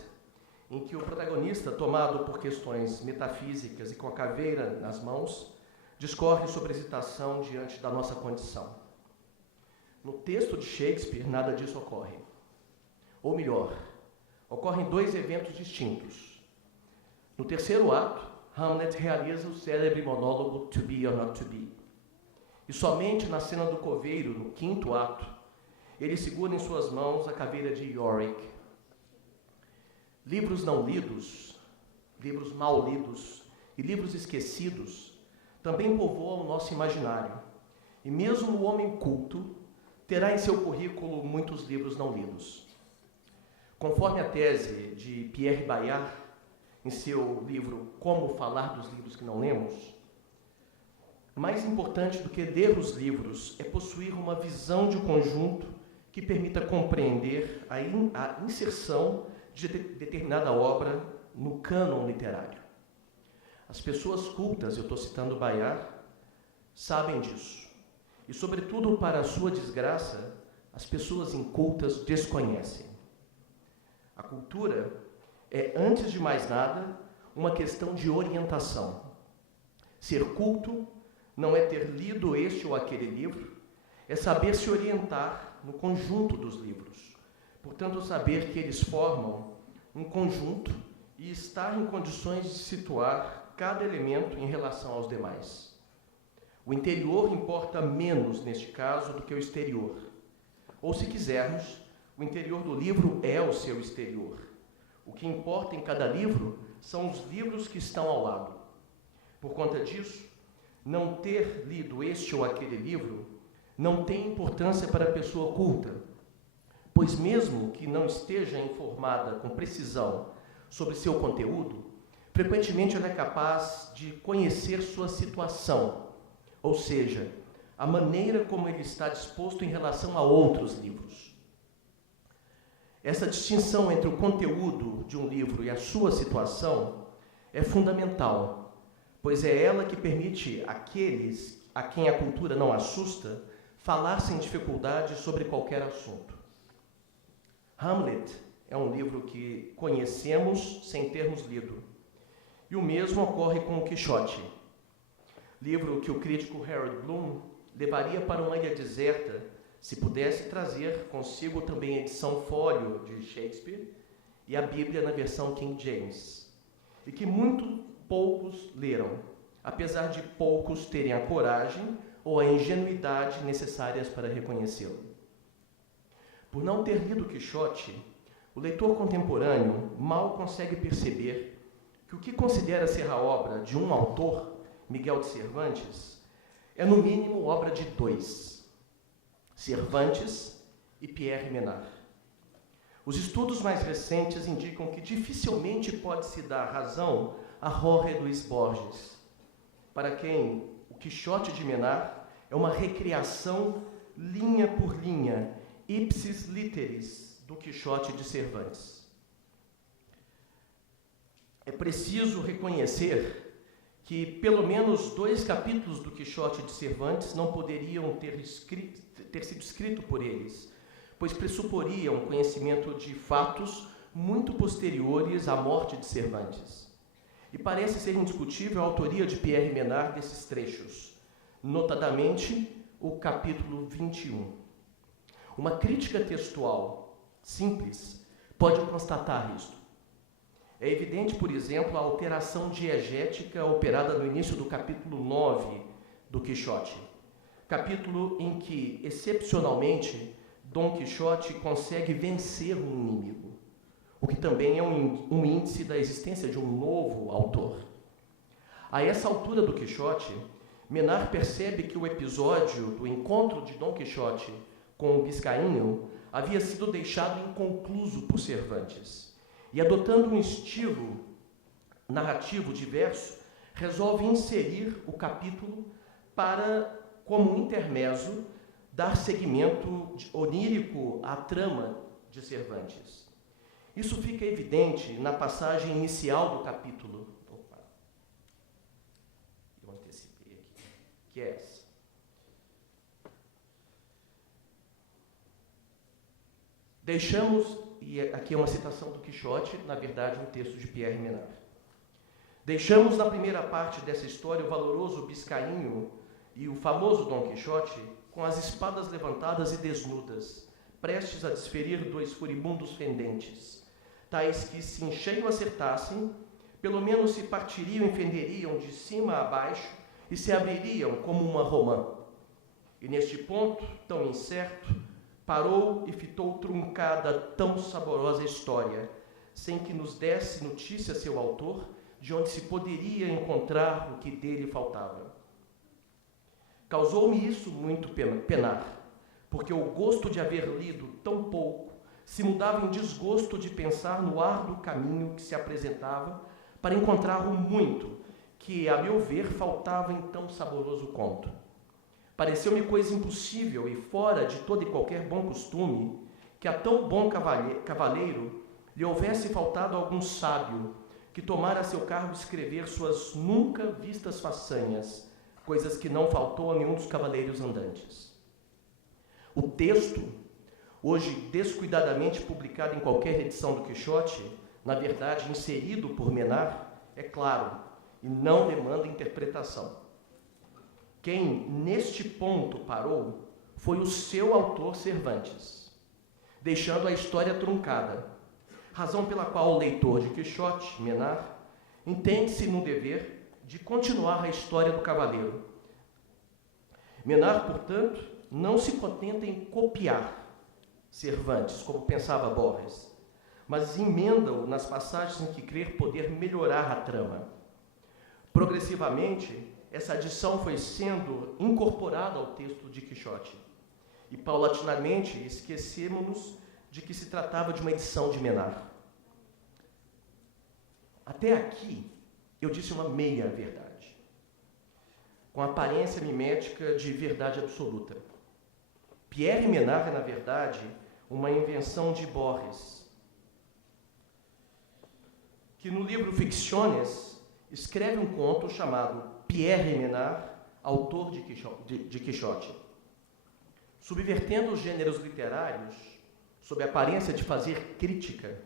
em que o protagonista, tomado por questões metafísicas e com a caveira nas mãos, discorre sobre a hesitação diante da nossa condição. No texto de Shakespeare, nada disso ocorre. Ou melhor, ocorrem dois eventos distintos. No terceiro ato, Hamlet realiza o célebre monólogo To Be or Not To Be. E somente na cena do coveiro, no quinto ato, ele segura em suas mãos a caveira de Yorick. Livros não lidos, livros mal lidos e livros esquecidos também povoam o nosso imaginário. E mesmo o homem culto terá em seu currículo muitos livros não lidos. Conforme a tese de Pierre Bayard, em seu livro Como Falar dos Livros que Não Lemos, mais importante do que ler os livros é possuir uma visão de conjunto que permita compreender a inserção de determinada obra no cânon literário. As pessoas cultas, eu estou citando Bayard, sabem disso. E, sobretudo, para a sua desgraça, as pessoas incultas desconhecem. A cultura é, antes de mais nada, uma questão de orientação. Ser culto não é ter lido este ou aquele livro, é saber se orientar no conjunto dos livros. Portanto, saber que eles formam um conjunto e estar em condições de situar cada elemento em relação aos demais. O interior importa menos, neste caso, do que o exterior. Ou, se quisermos, o interior do livro é o seu exterior. O que importa em cada livro são os livros que estão ao lado. Por conta disso, não ter lido este ou aquele livro não tem importância para a pessoa culta, pois mesmo que não esteja informada com precisão sobre seu conteúdo, frequentemente ela é capaz de conhecer sua situação, ou seja, a maneira como ele está disposto em relação a outros livros. Essa distinção entre o conteúdo de um livro e a sua situação é fundamental, pois é ela que permite àqueles a quem a cultura não assusta falar sem dificuldade sobre qualquer assunto. Hamlet é um livro que conhecemos sem termos lido. E o mesmo ocorre com o Quixote, livro que o crítico Harold Bloom levaria para uma ilha deserta se pudesse trazer consigo também a edição fólio de Shakespeare e a Bíblia na versão King James, e que muito poucos leram, apesar de poucos terem a coragem ou a ingenuidade necessárias para reconhecê-lo. Por não ter lido Quixote, o leitor contemporâneo mal consegue perceber que o que considera ser a obra de um autor, Miguel de Cervantes, é no mínimo obra de dois, Cervantes e Pierre Menard. Os estudos mais recentes indicam que dificilmente pode-se dar razão a Jorge Luis Borges, para quem o Quixote de Menard é uma recriação linha por linha, ipsis literis, do Quixote de Cervantes. É preciso reconhecer que pelo menos 2 capítulos do Quixote de Cervantes não poderiam ter sido escritos por eles, pois pressuporiam conhecimento de fatos muito posteriores à morte de Cervantes. E parece ser indiscutível a autoria de Pierre Menard desses trechos, notadamente o capítulo 21. Uma crítica textual simples pode constatar isto. É evidente, por exemplo, a alteração diegética operada no início do capítulo 9 do Quixote, capítulo em que, excepcionalmente, Dom Quixote consegue vencer um inimigo, o que também é um índice da existência de um novo autor. A essa altura do Quixote, Menard percebe que o episódio do encontro de Dom Quixote com o Biscainho havia sido deixado inconcluso por Cervantes, e, adotando um estilo narrativo diverso, resolve inserir o capítulo para, como intermezzo, dar seguimento onírico à trama de Cervantes. Isso fica evidente na passagem inicial do capítulo. Eu antecipei aqui, que é essa. e aqui é uma citação do Quixote, na verdade um texto de Pierre Menard. Deixamos na primeira parte dessa história o valoroso Biscainho e o famoso Dom Quixote com as espadas levantadas e desnudas, prestes a desferir 2 furibundos fendentes, tais que, se em cheio acertassem, pelo menos se partiriam e fenderiam de cima a baixo e se abririam como uma romã. E neste ponto, tão incerto, parou e fitou truncada tão saborosa história, sem que nos desse notícia seu autor, de onde se poderia encontrar o que dele faltava. Causou-me isso muito penar, porque o gosto de haver lido tão pouco se mudava em desgosto de pensar no árduo caminho que se apresentava para encontrar o muito que, a meu ver, faltava em tão saboroso conto. Pareceu-me coisa impossível e fora de todo e qualquer bom costume que a tão bom cavaleiro lhe houvesse faltado algum sábio que tomara a seu cargo escrever suas nunca vistas façanhas, coisas que não faltou a nenhum dos cavaleiros andantes. O texto, hoje descuidadamente publicado em qualquer edição do Quixote, na verdade inserido por Menard, é claro e não demanda interpretação. Quem neste ponto parou foi o seu autor Cervantes, deixando a história truncada, razão pela qual o leitor de Quixote, Menard, entende-se no dever de continuar a história do cavaleiro. Menard, portanto, não se contenta em copiar Cervantes, como pensava Borges, mas emenda-o nas passagens em que crer poder melhorar a trama. Progressivamente, essa adição foi sendo incorporada ao texto de Quixote, e paulatinamente esquecemos-nos de que se tratava de uma edição de Menard. Até aqui, eu disse uma meia-verdade, com aparência mimética de verdade absoluta. Pierre Menard é, na verdade, uma invenção de Borges, que no livro Ficciones escreve um conto chamado Pierre Menard, autor de Quixote. Subvertendo os gêneros literários, sob a aparência de fazer crítica,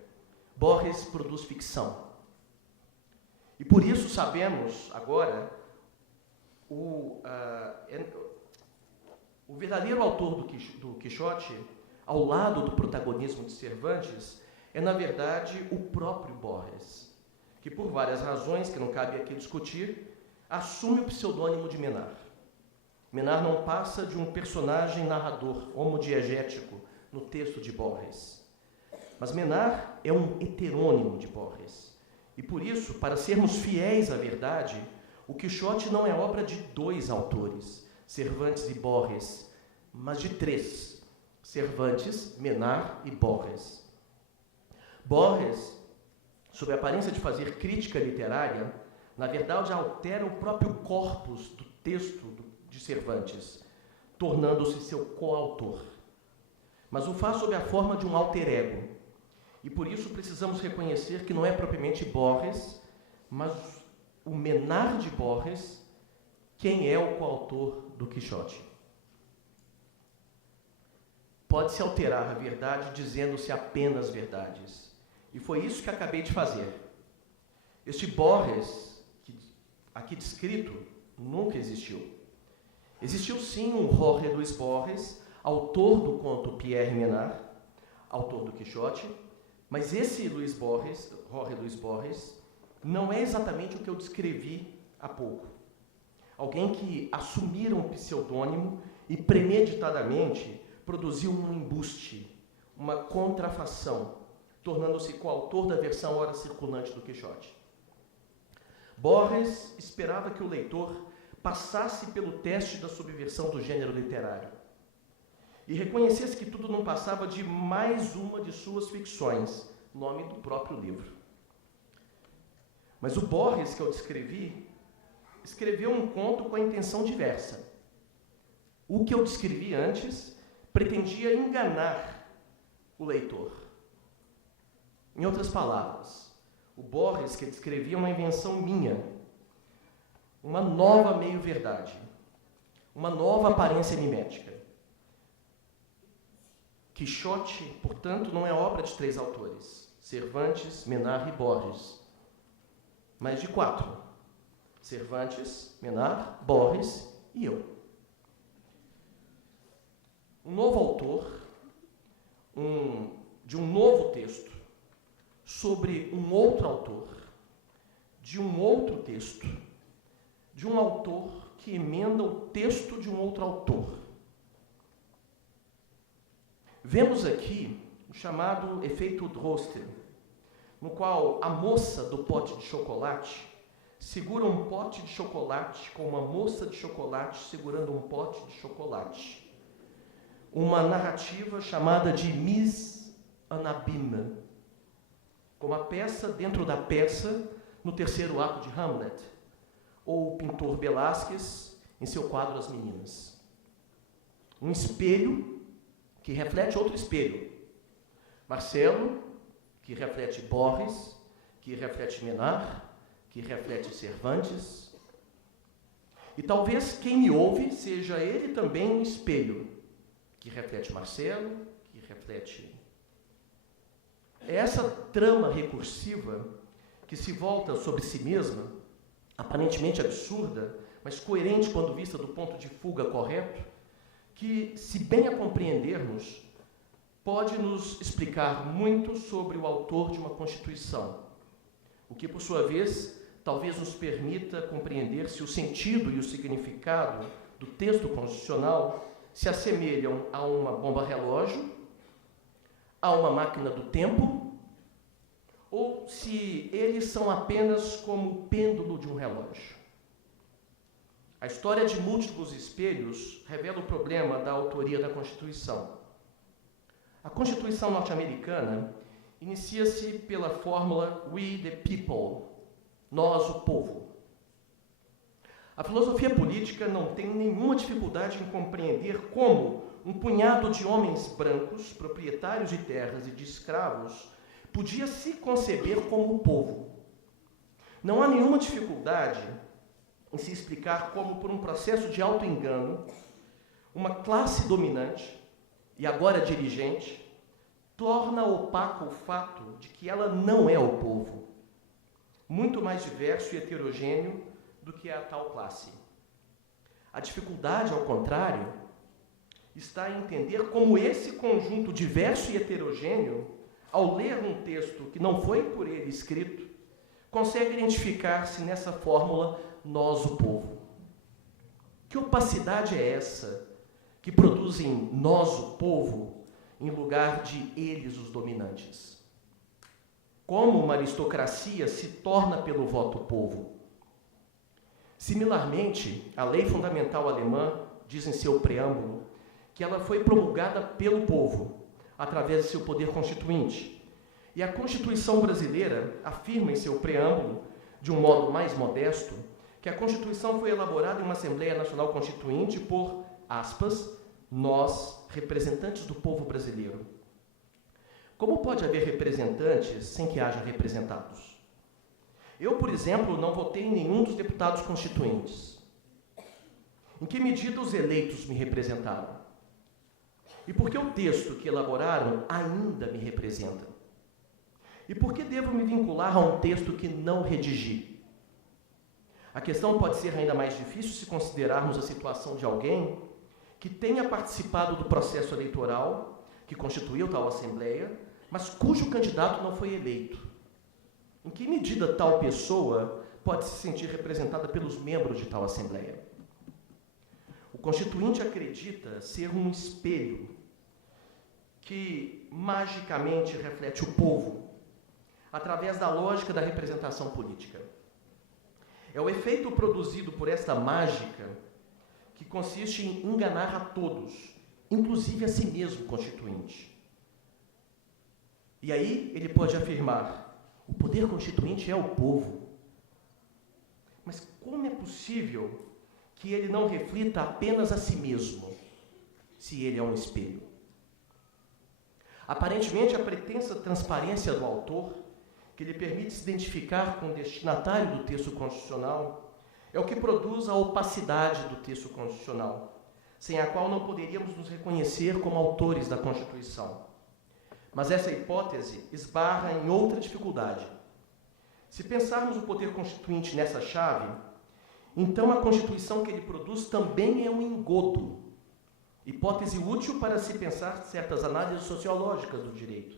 Borges produz ficção. E por isso sabemos agora o verdadeiro autor do Quixote, ao lado do protagonismo de Cervantes, é, na verdade, o próprio Borges, que, por várias razões que não cabe aqui discutir, assume o pseudônimo de Menard. Menard não passa de um personagem narrador homodiegético no texto de Borges. Mas Menard é um heterônimo de Borges. E por isso, para sermos fiéis à verdade, o Quixote não é obra de 2 autores, Cervantes e Borges, mas de 3, Cervantes, Menard e Borges. Borges, sob a aparência de fazer crítica literária, na verdade altera o próprio corpus do texto de Cervantes, tornando-se seu coautor. Mas o faz sob a forma de um alter ego. E por isso precisamos reconhecer que não é propriamente Borges, mas o Menard de Borges, quem é o coautor do Quixote. Pode-se alterar a verdade dizendo-se apenas verdades. E foi isso que acabei de fazer. Este Borges, aqui descrito, nunca existiu. Existiu sim um Jorge Luis Borges, autor do conto Pierre Menard, autor do Quixote, mas esse Jorge Luis Borges, não é exatamente o que eu descrevi há pouco. Alguém que assumira um pseudônimo e premeditadamente produziu um embuste, uma contrafação, tornando-se coautor da versão ora circulante do Quixote. Borges esperava que o leitor passasse pelo teste da subversão do gênero literário e reconhecesse que tudo não passava de mais uma de suas ficções, nome do próprio livro. Mas o Borges que eu descrevi, escreveu um conto com a intenção diversa. O que eu descrevi antes pretendia enganar o leitor. Em outras palavras, o Borges que descrevia uma invenção minha, uma nova meio-verdade, uma nova aparência mimética. Quixote, portanto, não é obra de 3 autores, Cervantes, Menard e Borges, mas de 4. Cervantes, Menard, Borges e eu. Um novo autor de um novo texto sobre um outro autor, de um outro texto, de um autor que emenda o texto de um outro autor. Vemos aqui o chamado efeito Droste, no qual a moça do pote de chocolate segura um pote de chocolate com uma moça de chocolate segurando um pote de chocolate. Uma narrativa chamada de Mise en Abîme, como a peça dentro da peça no 3º ato de Hamlet, ou o pintor Velázquez em seu quadro As Meninas. Um espelho que reflete outro espelho. Marcelo, que reflete Borges, que reflete Menard, que reflete Cervantes. E talvez quem me ouve seja ele também um espelho, que reflete Marcelo, que reflete... É essa trama recursiva que se volta sobre si mesma, aparentemente absurda, mas coerente quando vista do ponto de fuga correto, que, se bem a compreendermos, pode nos explicar muito sobre o autor de uma Constituição, o que, por sua vez, talvez nos permita compreender se o sentido e o significado do texto constitucional se assemelham a uma bomba-relógio, a uma máquina do tempo, ou se eles são apenas como o pêndulo de um relógio. A história de múltiplos espelhos revela o problema da autoria da Constituição. A Constituição norte-americana inicia-se pela fórmula We the People, nós o povo. A filosofia política não tem nenhuma dificuldade em compreender como um punhado de homens brancos, proprietários de terras e de escravos, podia se conceber como o povo. Não há nenhuma dificuldade em se explicar como, por um processo de auto-engano, uma classe dominante, e agora dirigente, torna opaco o fato de que ela não é o povo, muito mais diverso e heterogêneo do que a tal classe. A dificuldade, ao contrário, está em entender como esse conjunto diverso e heterogêneo, ao ler um texto que não foi por ele escrito, consegue identificar-se nessa fórmula nós, o povo. Que opacidade é essa que produz em nós, o povo, em lugar de eles, os dominantes? Como uma aristocracia se torna pelo voto povo? Similarmente, a lei fundamental alemã diz em seu preâmbulo que ela foi promulgada pelo povo, através de seu poder constituinte. E a Constituição brasileira afirma em seu preâmbulo, de um modo mais modesto, que a Constituição foi elaborada em uma Assembleia Nacional Constituinte por, aspas, nós, representantes do povo brasileiro. Como pode haver representantes sem que haja representados? Eu, por exemplo, não votei em nenhum dos deputados constituintes. Em que medida os eleitos me representaram? E por que o texto que elaboraram ainda me representa? E por que devo me vincular a um texto que não redigi? A questão pode ser ainda mais difícil se considerarmos a situação de alguém que tenha participado do processo eleitoral, que constituiu tal Assembleia, mas cujo candidato não foi eleito. Em que medida tal pessoa pode se sentir representada pelos membros de tal Assembleia? O Constituinte acredita ser um espelho que magicamente reflete o povo, através da lógica da representação política. É o efeito produzido por esta mágica que consiste em enganar a todos, inclusive a si mesmo, constituinte. E aí ele pode afirmar: o poder constituinte é o povo. Mas como é possível que ele não reflita apenas a si mesmo, se ele é um espelho? Aparentemente, a pretensa transparência do autor, que lhe permite se identificar com o destinatário do texto constitucional, é o que produz a opacidade do texto constitucional, sem a qual não poderíamos nos reconhecer como autores da Constituição. Mas essa hipótese esbarra em outra dificuldade. Se pensarmos o poder constituinte nessa chave, então a Constituição que ele produz também é um engodo, hipótese útil para se pensar certas análises sociológicas do direito,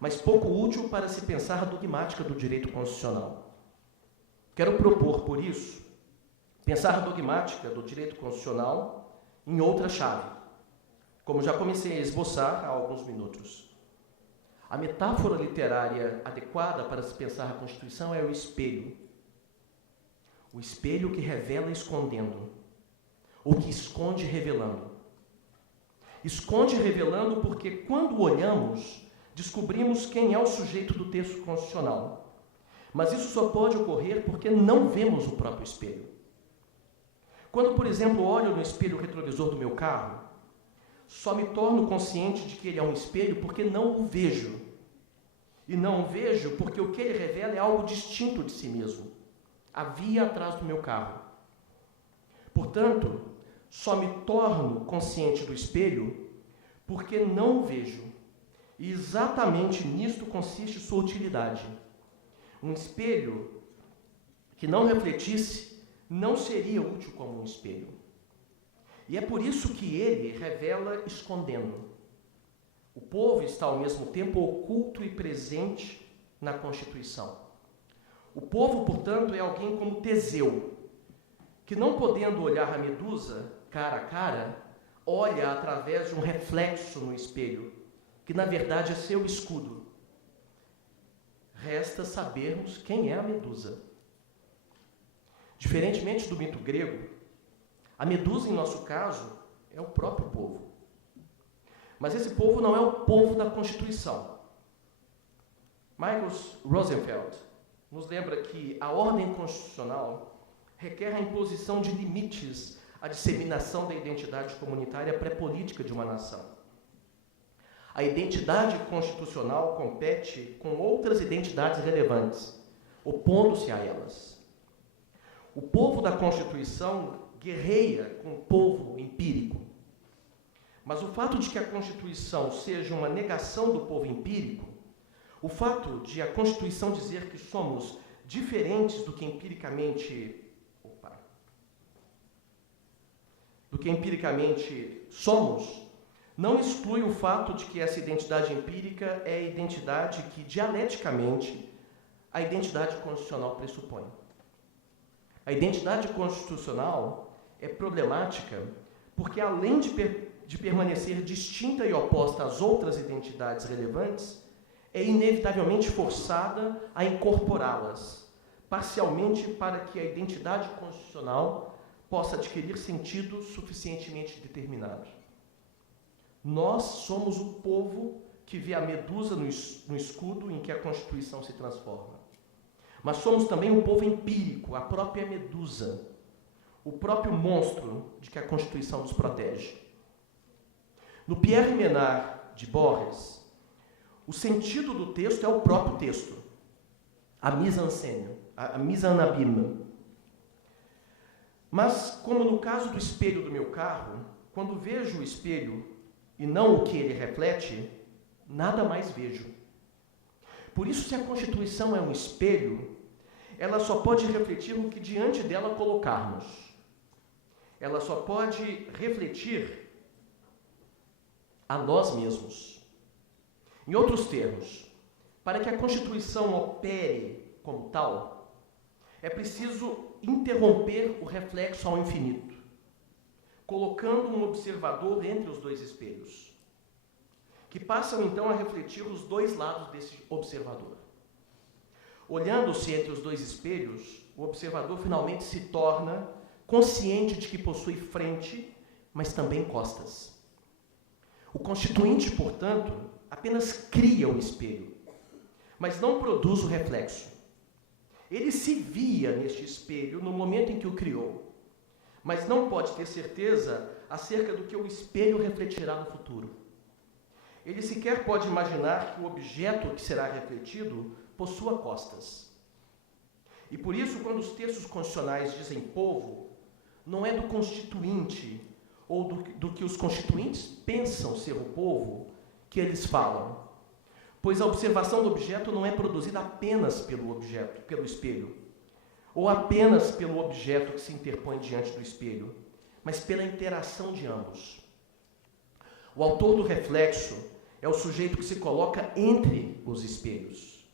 mas pouco útil para se pensar a dogmática do direito constitucional. Quero propor, por isso, pensar a dogmática do direito constitucional em outra chave, como já comecei a esboçar há alguns minutos. A metáfora literária adequada para se pensar a Constituição é o espelho. O espelho que revela escondendo, ou que esconde revelando. Esconde revelando porque, quando olhamos, descobrimos quem é o sujeito do texto constitucional. Mas isso só pode ocorrer porque não vemos o próprio espelho. Quando, por exemplo, olho no espelho retrovisor do meu carro, só me torno consciente de que ele é um espelho porque não o vejo. E não o vejo porque o que ele revela é algo distinto de si mesmo. A via atrás do meu carro. Portanto, só me torno consciente do espelho porque não o vejo. E exatamente nisto consiste sua utilidade. Um espelho que não refletisse não seria útil como um espelho. E é por isso que ele revela escondendo. O povo está ao mesmo tempo oculto e presente na Constituição. O povo, portanto, é alguém como Teseu, que não podendo olhar a Medusa cara a cara, olha através de um reflexo no espelho, que na verdade é seu escudo. Resta sabermos quem é a Medusa. Diferentemente do mito grego, a Medusa, em nosso caso, é o próprio povo. Mas esse povo não é o povo da Constituição. Michael Rosenfeld nos lembra que a ordem constitucional requer a imposição de limites à disseminação da identidade comunitária pré-política de uma nação. A identidade constitucional compete com outras identidades relevantes, opondo-se a elas. O povo da Constituição guerreia com o povo empírico. Mas o fato de que a Constituição seja uma negação do povo empírico, o fato de a Constituição dizer que somos diferentes do que empiricamente somos, não exclui o fato de que essa identidade empírica é a identidade que, dialeticamente, a identidade constitucional pressupõe. A identidade constitucional é problemática porque, além de permanecer distinta e oposta às outras identidades relevantes, é inevitavelmente forçada a incorporá-las, parcialmente para que a identidade constitucional possa adquirir sentido suficientemente determinado. Nós somos o povo que vê a Medusa no escudo em que a Constituição se transforma. Mas somos também um povo empírico, a própria Medusa, o próprio monstro de que a Constituição nos protege. No Pierre Menard de Borges, o sentido do texto é o próprio texto, a mise-en-scène, a mise en abîme. Mas, como no caso do espelho do meu carro, quando vejo o espelho e não o que ele reflete, nada mais vejo. Por isso, se a Constituição é um espelho, ela só pode refletir o que diante dela colocarmos. Ela só pode refletir a nós mesmos. Em outros termos, para que a Constituição opere como tal, é preciso interromper o reflexo ao infinito, colocando um observador entre os dois espelhos, que passam então a refletir os dois lados desse observador. Olhando-se entre os dois espelhos, o observador finalmente se torna consciente de que possui frente, mas também costas. O constituinte, portanto, apenas cria o espelho, mas não produz o reflexo. Ele se via neste espelho no momento em que o criou, mas não pode ter certeza acerca do que o espelho refletirá no futuro. Ele sequer pode imaginar que o objeto que será refletido possua costas. E por isso, quando os textos constitucionais dizem povo, não é do constituinte ou do que os constituintes pensam ser o povo que eles falam. Pois a observação do objeto não é produzida apenas pelo objeto, pelo espelho, ou apenas pelo objeto que se interpõe diante do espelho, mas pela interação de ambos. O autor do reflexo é o sujeito que se coloca entre os espelhos.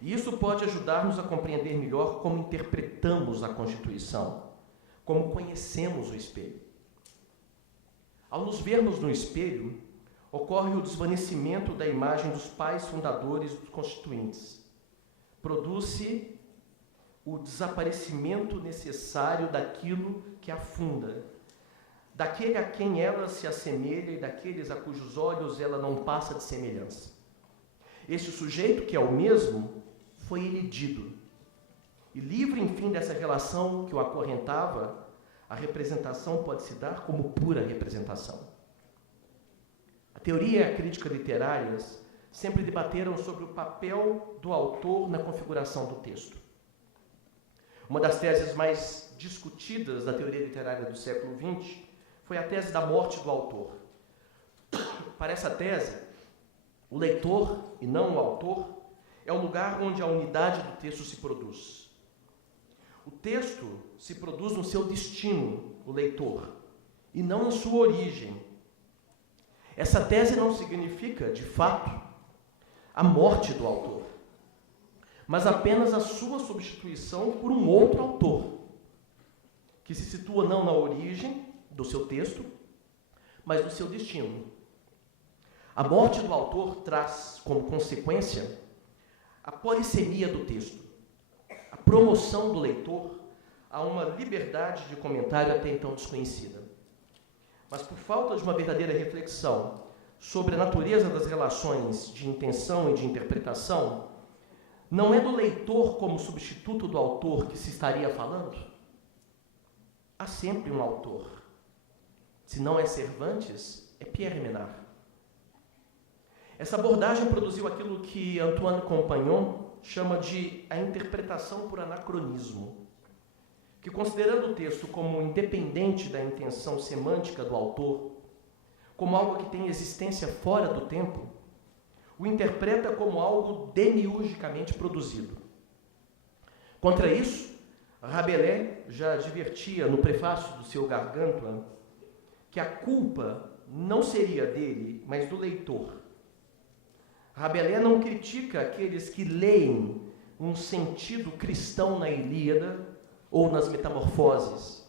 E isso pode ajudar-nos a compreender melhor como interpretamos a Constituição, como conhecemos o espelho. Ao nos vermos no espelho, ocorre o desvanecimento da imagem dos pais fundadores dos constituintes. Produz-se o desaparecimento necessário daquilo que a funda, daquele a quem ela se assemelha e daqueles a cujos olhos ela não passa de semelhança. Este sujeito, que é o mesmo, foi elidido. E livre, enfim, dessa relação que o acorrentava, a representação pode se dar como pura representação. A teoria e a crítica literárias sempre debateram sobre o papel do autor na configuração do texto. Uma das teses mais discutidas da teoria literária do século XX foi a tese da morte do autor. Para essa tese, o leitor, e não o autor, é o lugar onde a unidade do texto se produz. O texto se produz no seu destino, o leitor, e não em sua origem. Essa tese não significa, de fato, a morte do autor, mas apenas a sua substituição por um outro autor, que se situa não na origem do seu texto, mas no seu destino. A morte do autor traz, como consequência, a polissemia do texto, a promoção do leitor a uma liberdade de comentário até então desconhecida. Mas por falta de uma verdadeira reflexão sobre a natureza das relações de intenção e de interpretação, não é do leitor como substituto do autor que se estaria falando? Há sempre um autor. Se não é Cervantes, é Pierre Menard. Essa abordagem produziu aquilo que Antoine Compagnon chama de a interpretação por anacronismo, que, considerando o texto como independente da intenção semântica do autor, como algo que tem existência fora do tempo, o interpreta como algo demiurgicamente produzido. Contra isso, Rabelais já advertia no prefácio do seu Gargantua que a culpa não seria dele, mas do leitor. Rabelais não critica aqueles que leem um sentido cristão na Ilíada ou nas Metamorfoses,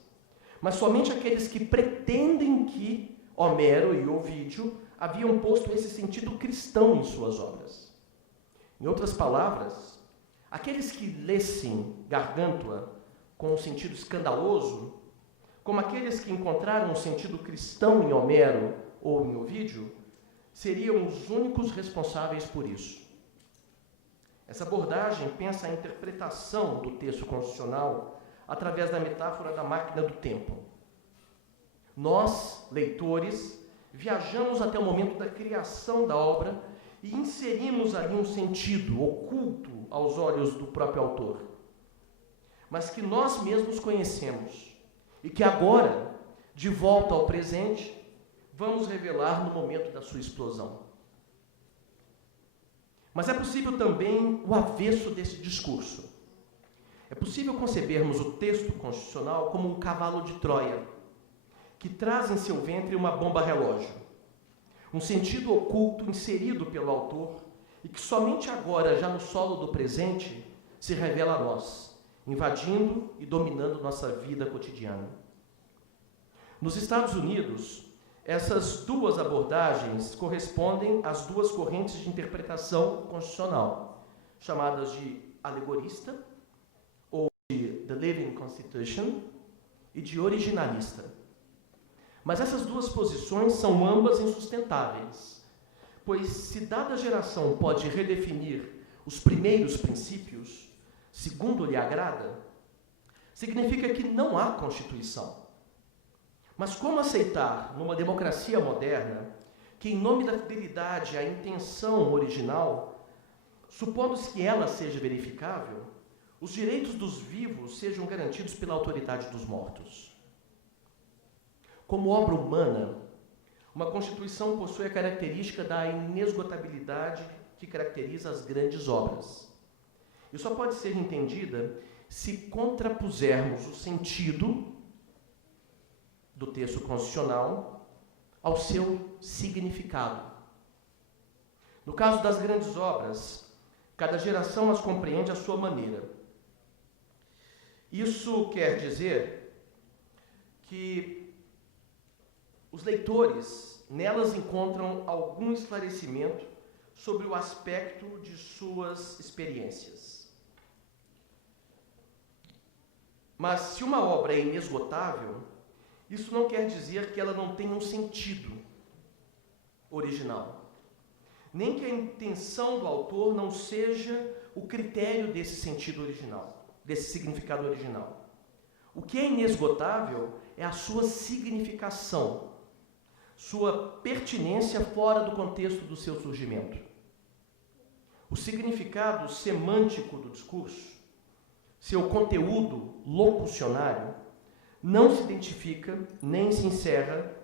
mas somente aqueles que pretendem que Homero e Ovídio haviam posto esse sentido cristão em suas obras. Em outras palavras, aqueles que lessem Gargantua com um sentido escandaloso, como aqueles que encontraram um sentido cristão em Homero ou em Ovídio, seriam os únicos responsáveis por isso. Essa abordagem pensa a interpretação do texto constitucional através da metáfora da máquina do tempo. Nós, leitores, viajamos até o momento da criação da obra e inserimos ali um sentido oculto aos olhos do próprio autor, mas que nós mesmos conhecemos e que agora, de volta ao presente, vamos revelar no momento da sua explosão. Mas é possível também o avesso desse discurso. É possível concebermos o texto constitucional como um cavalo de Troia, que traz em seu ventre uma bomba-relógio, um sentido oculto inserido pelo autor e que somente agora, já no solo do presente, se revela a nós, invadindo e dominando nossa vida cotidiana. Nos Estados Unidos, essas duas abordagens correspondem às duas correntes de interpretação constitucional, chamadas de alegorista, ou de The Living Constitution, e de originalista. Mas essas duas posições são ambas insustentáveis, pois se dada geração pode redefinir os primeiros princípios, segundo lhe agrada, significa que não há Constituição. Mas como aceitar, numa democracia moderna, que em nome da fidelidade à intenção original, supondo-se que ela seja verificável, os direitos dos vivos sejam garantidos pela autoridade dos mortos? Como obra humana, uma Constituição possui a característica da inesgotabilidade que caracteriza as grandes obras. E só pode ser entendida se contrapusermos o sentido do texto constitucional ao seu significado. No caso das grandes obras, cada geração as compreende à sua maneira. Isso quer dizer que os leitores nelas encontram algum esclarecimento sobre o aspecto de suas experiências. Mas se uma obra é inesgotável, isso não quer dizer que ela não tenha um sentido original, nem que a intenção do autor não seja o critério desse sentido original, desse significado original. O que é inesgotável é a sua significação, sua pertinência fora do contexto do seu surgimento. O significado semântico do discurso, seu conteúdo locucionário, não se identifica nem se encerra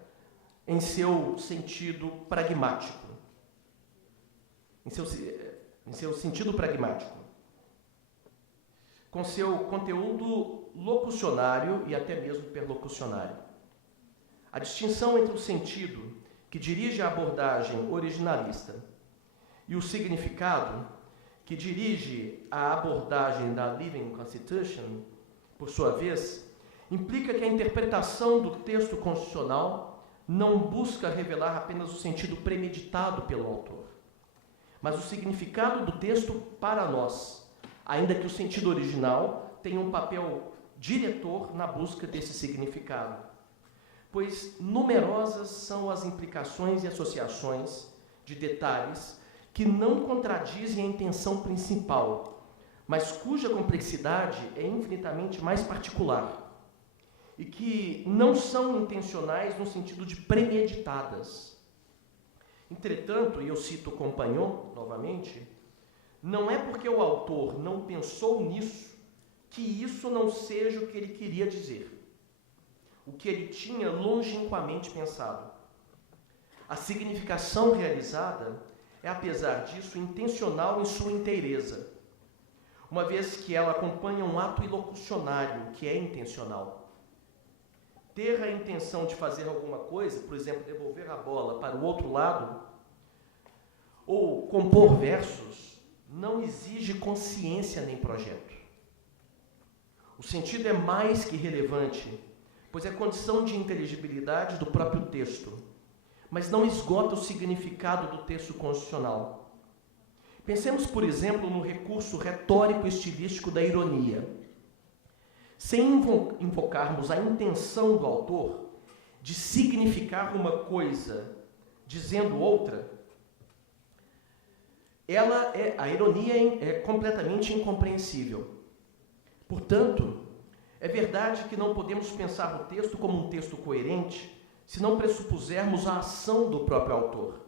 em seu sentido pragmático. Em seu sentido pragmático. Com seu conteúdo locucionário e até mesmo perlocucionário. A distinção entre o sentido que dirige a abordagem originalista e o significado que dirige a abordagem da Living Constitution, por sua vez, implica que a interpretação do texto constitucional não busca revelar apenas o sentido premeditado pelo autor, mas o significado do texto para nós, ainda que o sentido original tenha um papel diretor na busca desse significado, pois numerosas são as implicações e associações de detalhes que não contradizem a intenção principal, mas cuja complexidade é infinitamente mais particular e que não são intencionais no sentido de premeditadas. Entretanto, e eu cito o Compagnon novamente, não é porque o autor não pensou nisso que isso não seja o que ele queria dizer, o que ele tinha longínquamente pensado. A significação realizada é, apesar disso, intencional em sua inteireza, uma vez que ela acompanha um ato ilocucionário que é intencional. Ter a intenção de fazer alguma coisa, por exemplo, devolver a bola para o outro lado, ou compor versos, não exige consciência nem projeto. O sentido é mais que relevante, pois é condição de inteligibilidade do próprio texto, mas não esgota o significado do texto constitucional. Pensemos, por exemplo, no recurso retórico-estilístico da ironia. Sem invocarmos a intenção do autor de significar uma coisa dizendo outra, a ironia é completamente incompreensível. Portanto, é verdade que não podemos pensar o texto como um texto coerente se não pressupusermos a ação do próprio autor.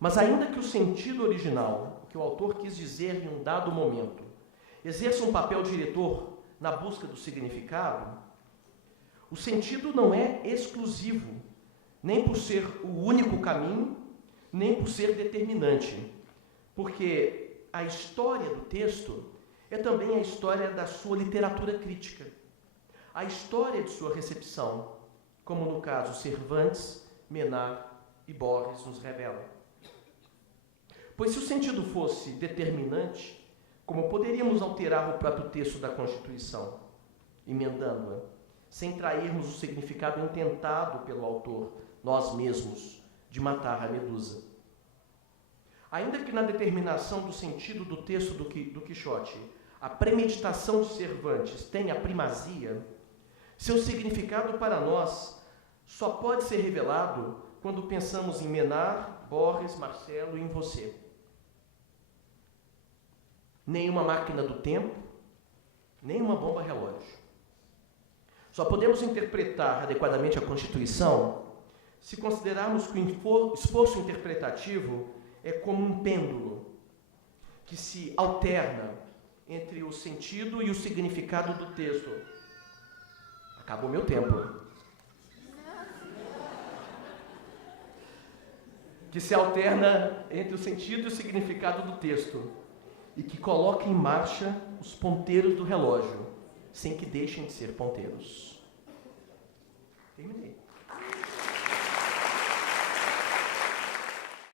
Mas ainda que o sentido original, o que o autor quis dizer em um dado momento, exerça um papel diretor na busca do significado, o sentido não é exclusivo, nem por ser o único caminho, nem por ser determinante, porque a história do texto é também a história da sua literatura crítica, a história de sua recepção, como no caso Cervantes, Menard e Borges nos revelam. Pois se o sentido fosse determinante, como poderíamos alterar o próprio texto da Constituição, emendando-a, sem trairmos o significado intentado pelo autor, nós mesmos, de matar a medusa? Ainda que na determinação do sentido do texto do Quixote, a premeditação de Cervantes tenha primazia, seu significado para nós só pode ser revelado quando pensamos em Menard, Borges, Marcelo e em você. Nem uma máquina do tempo, nem uma bomba relógio. Só podemos interpretar adequadamente a Constituição se considerarmos que o esforço interpretativo é como um pêndulo que se alterna entre o sentido e o significado do texto. Acabou meu tempo. que se alterna entre o sentido e o significado do texto e que coloca em marcha os ponteiros do relógio, sem que deixem de ser ponteiros. Terminei.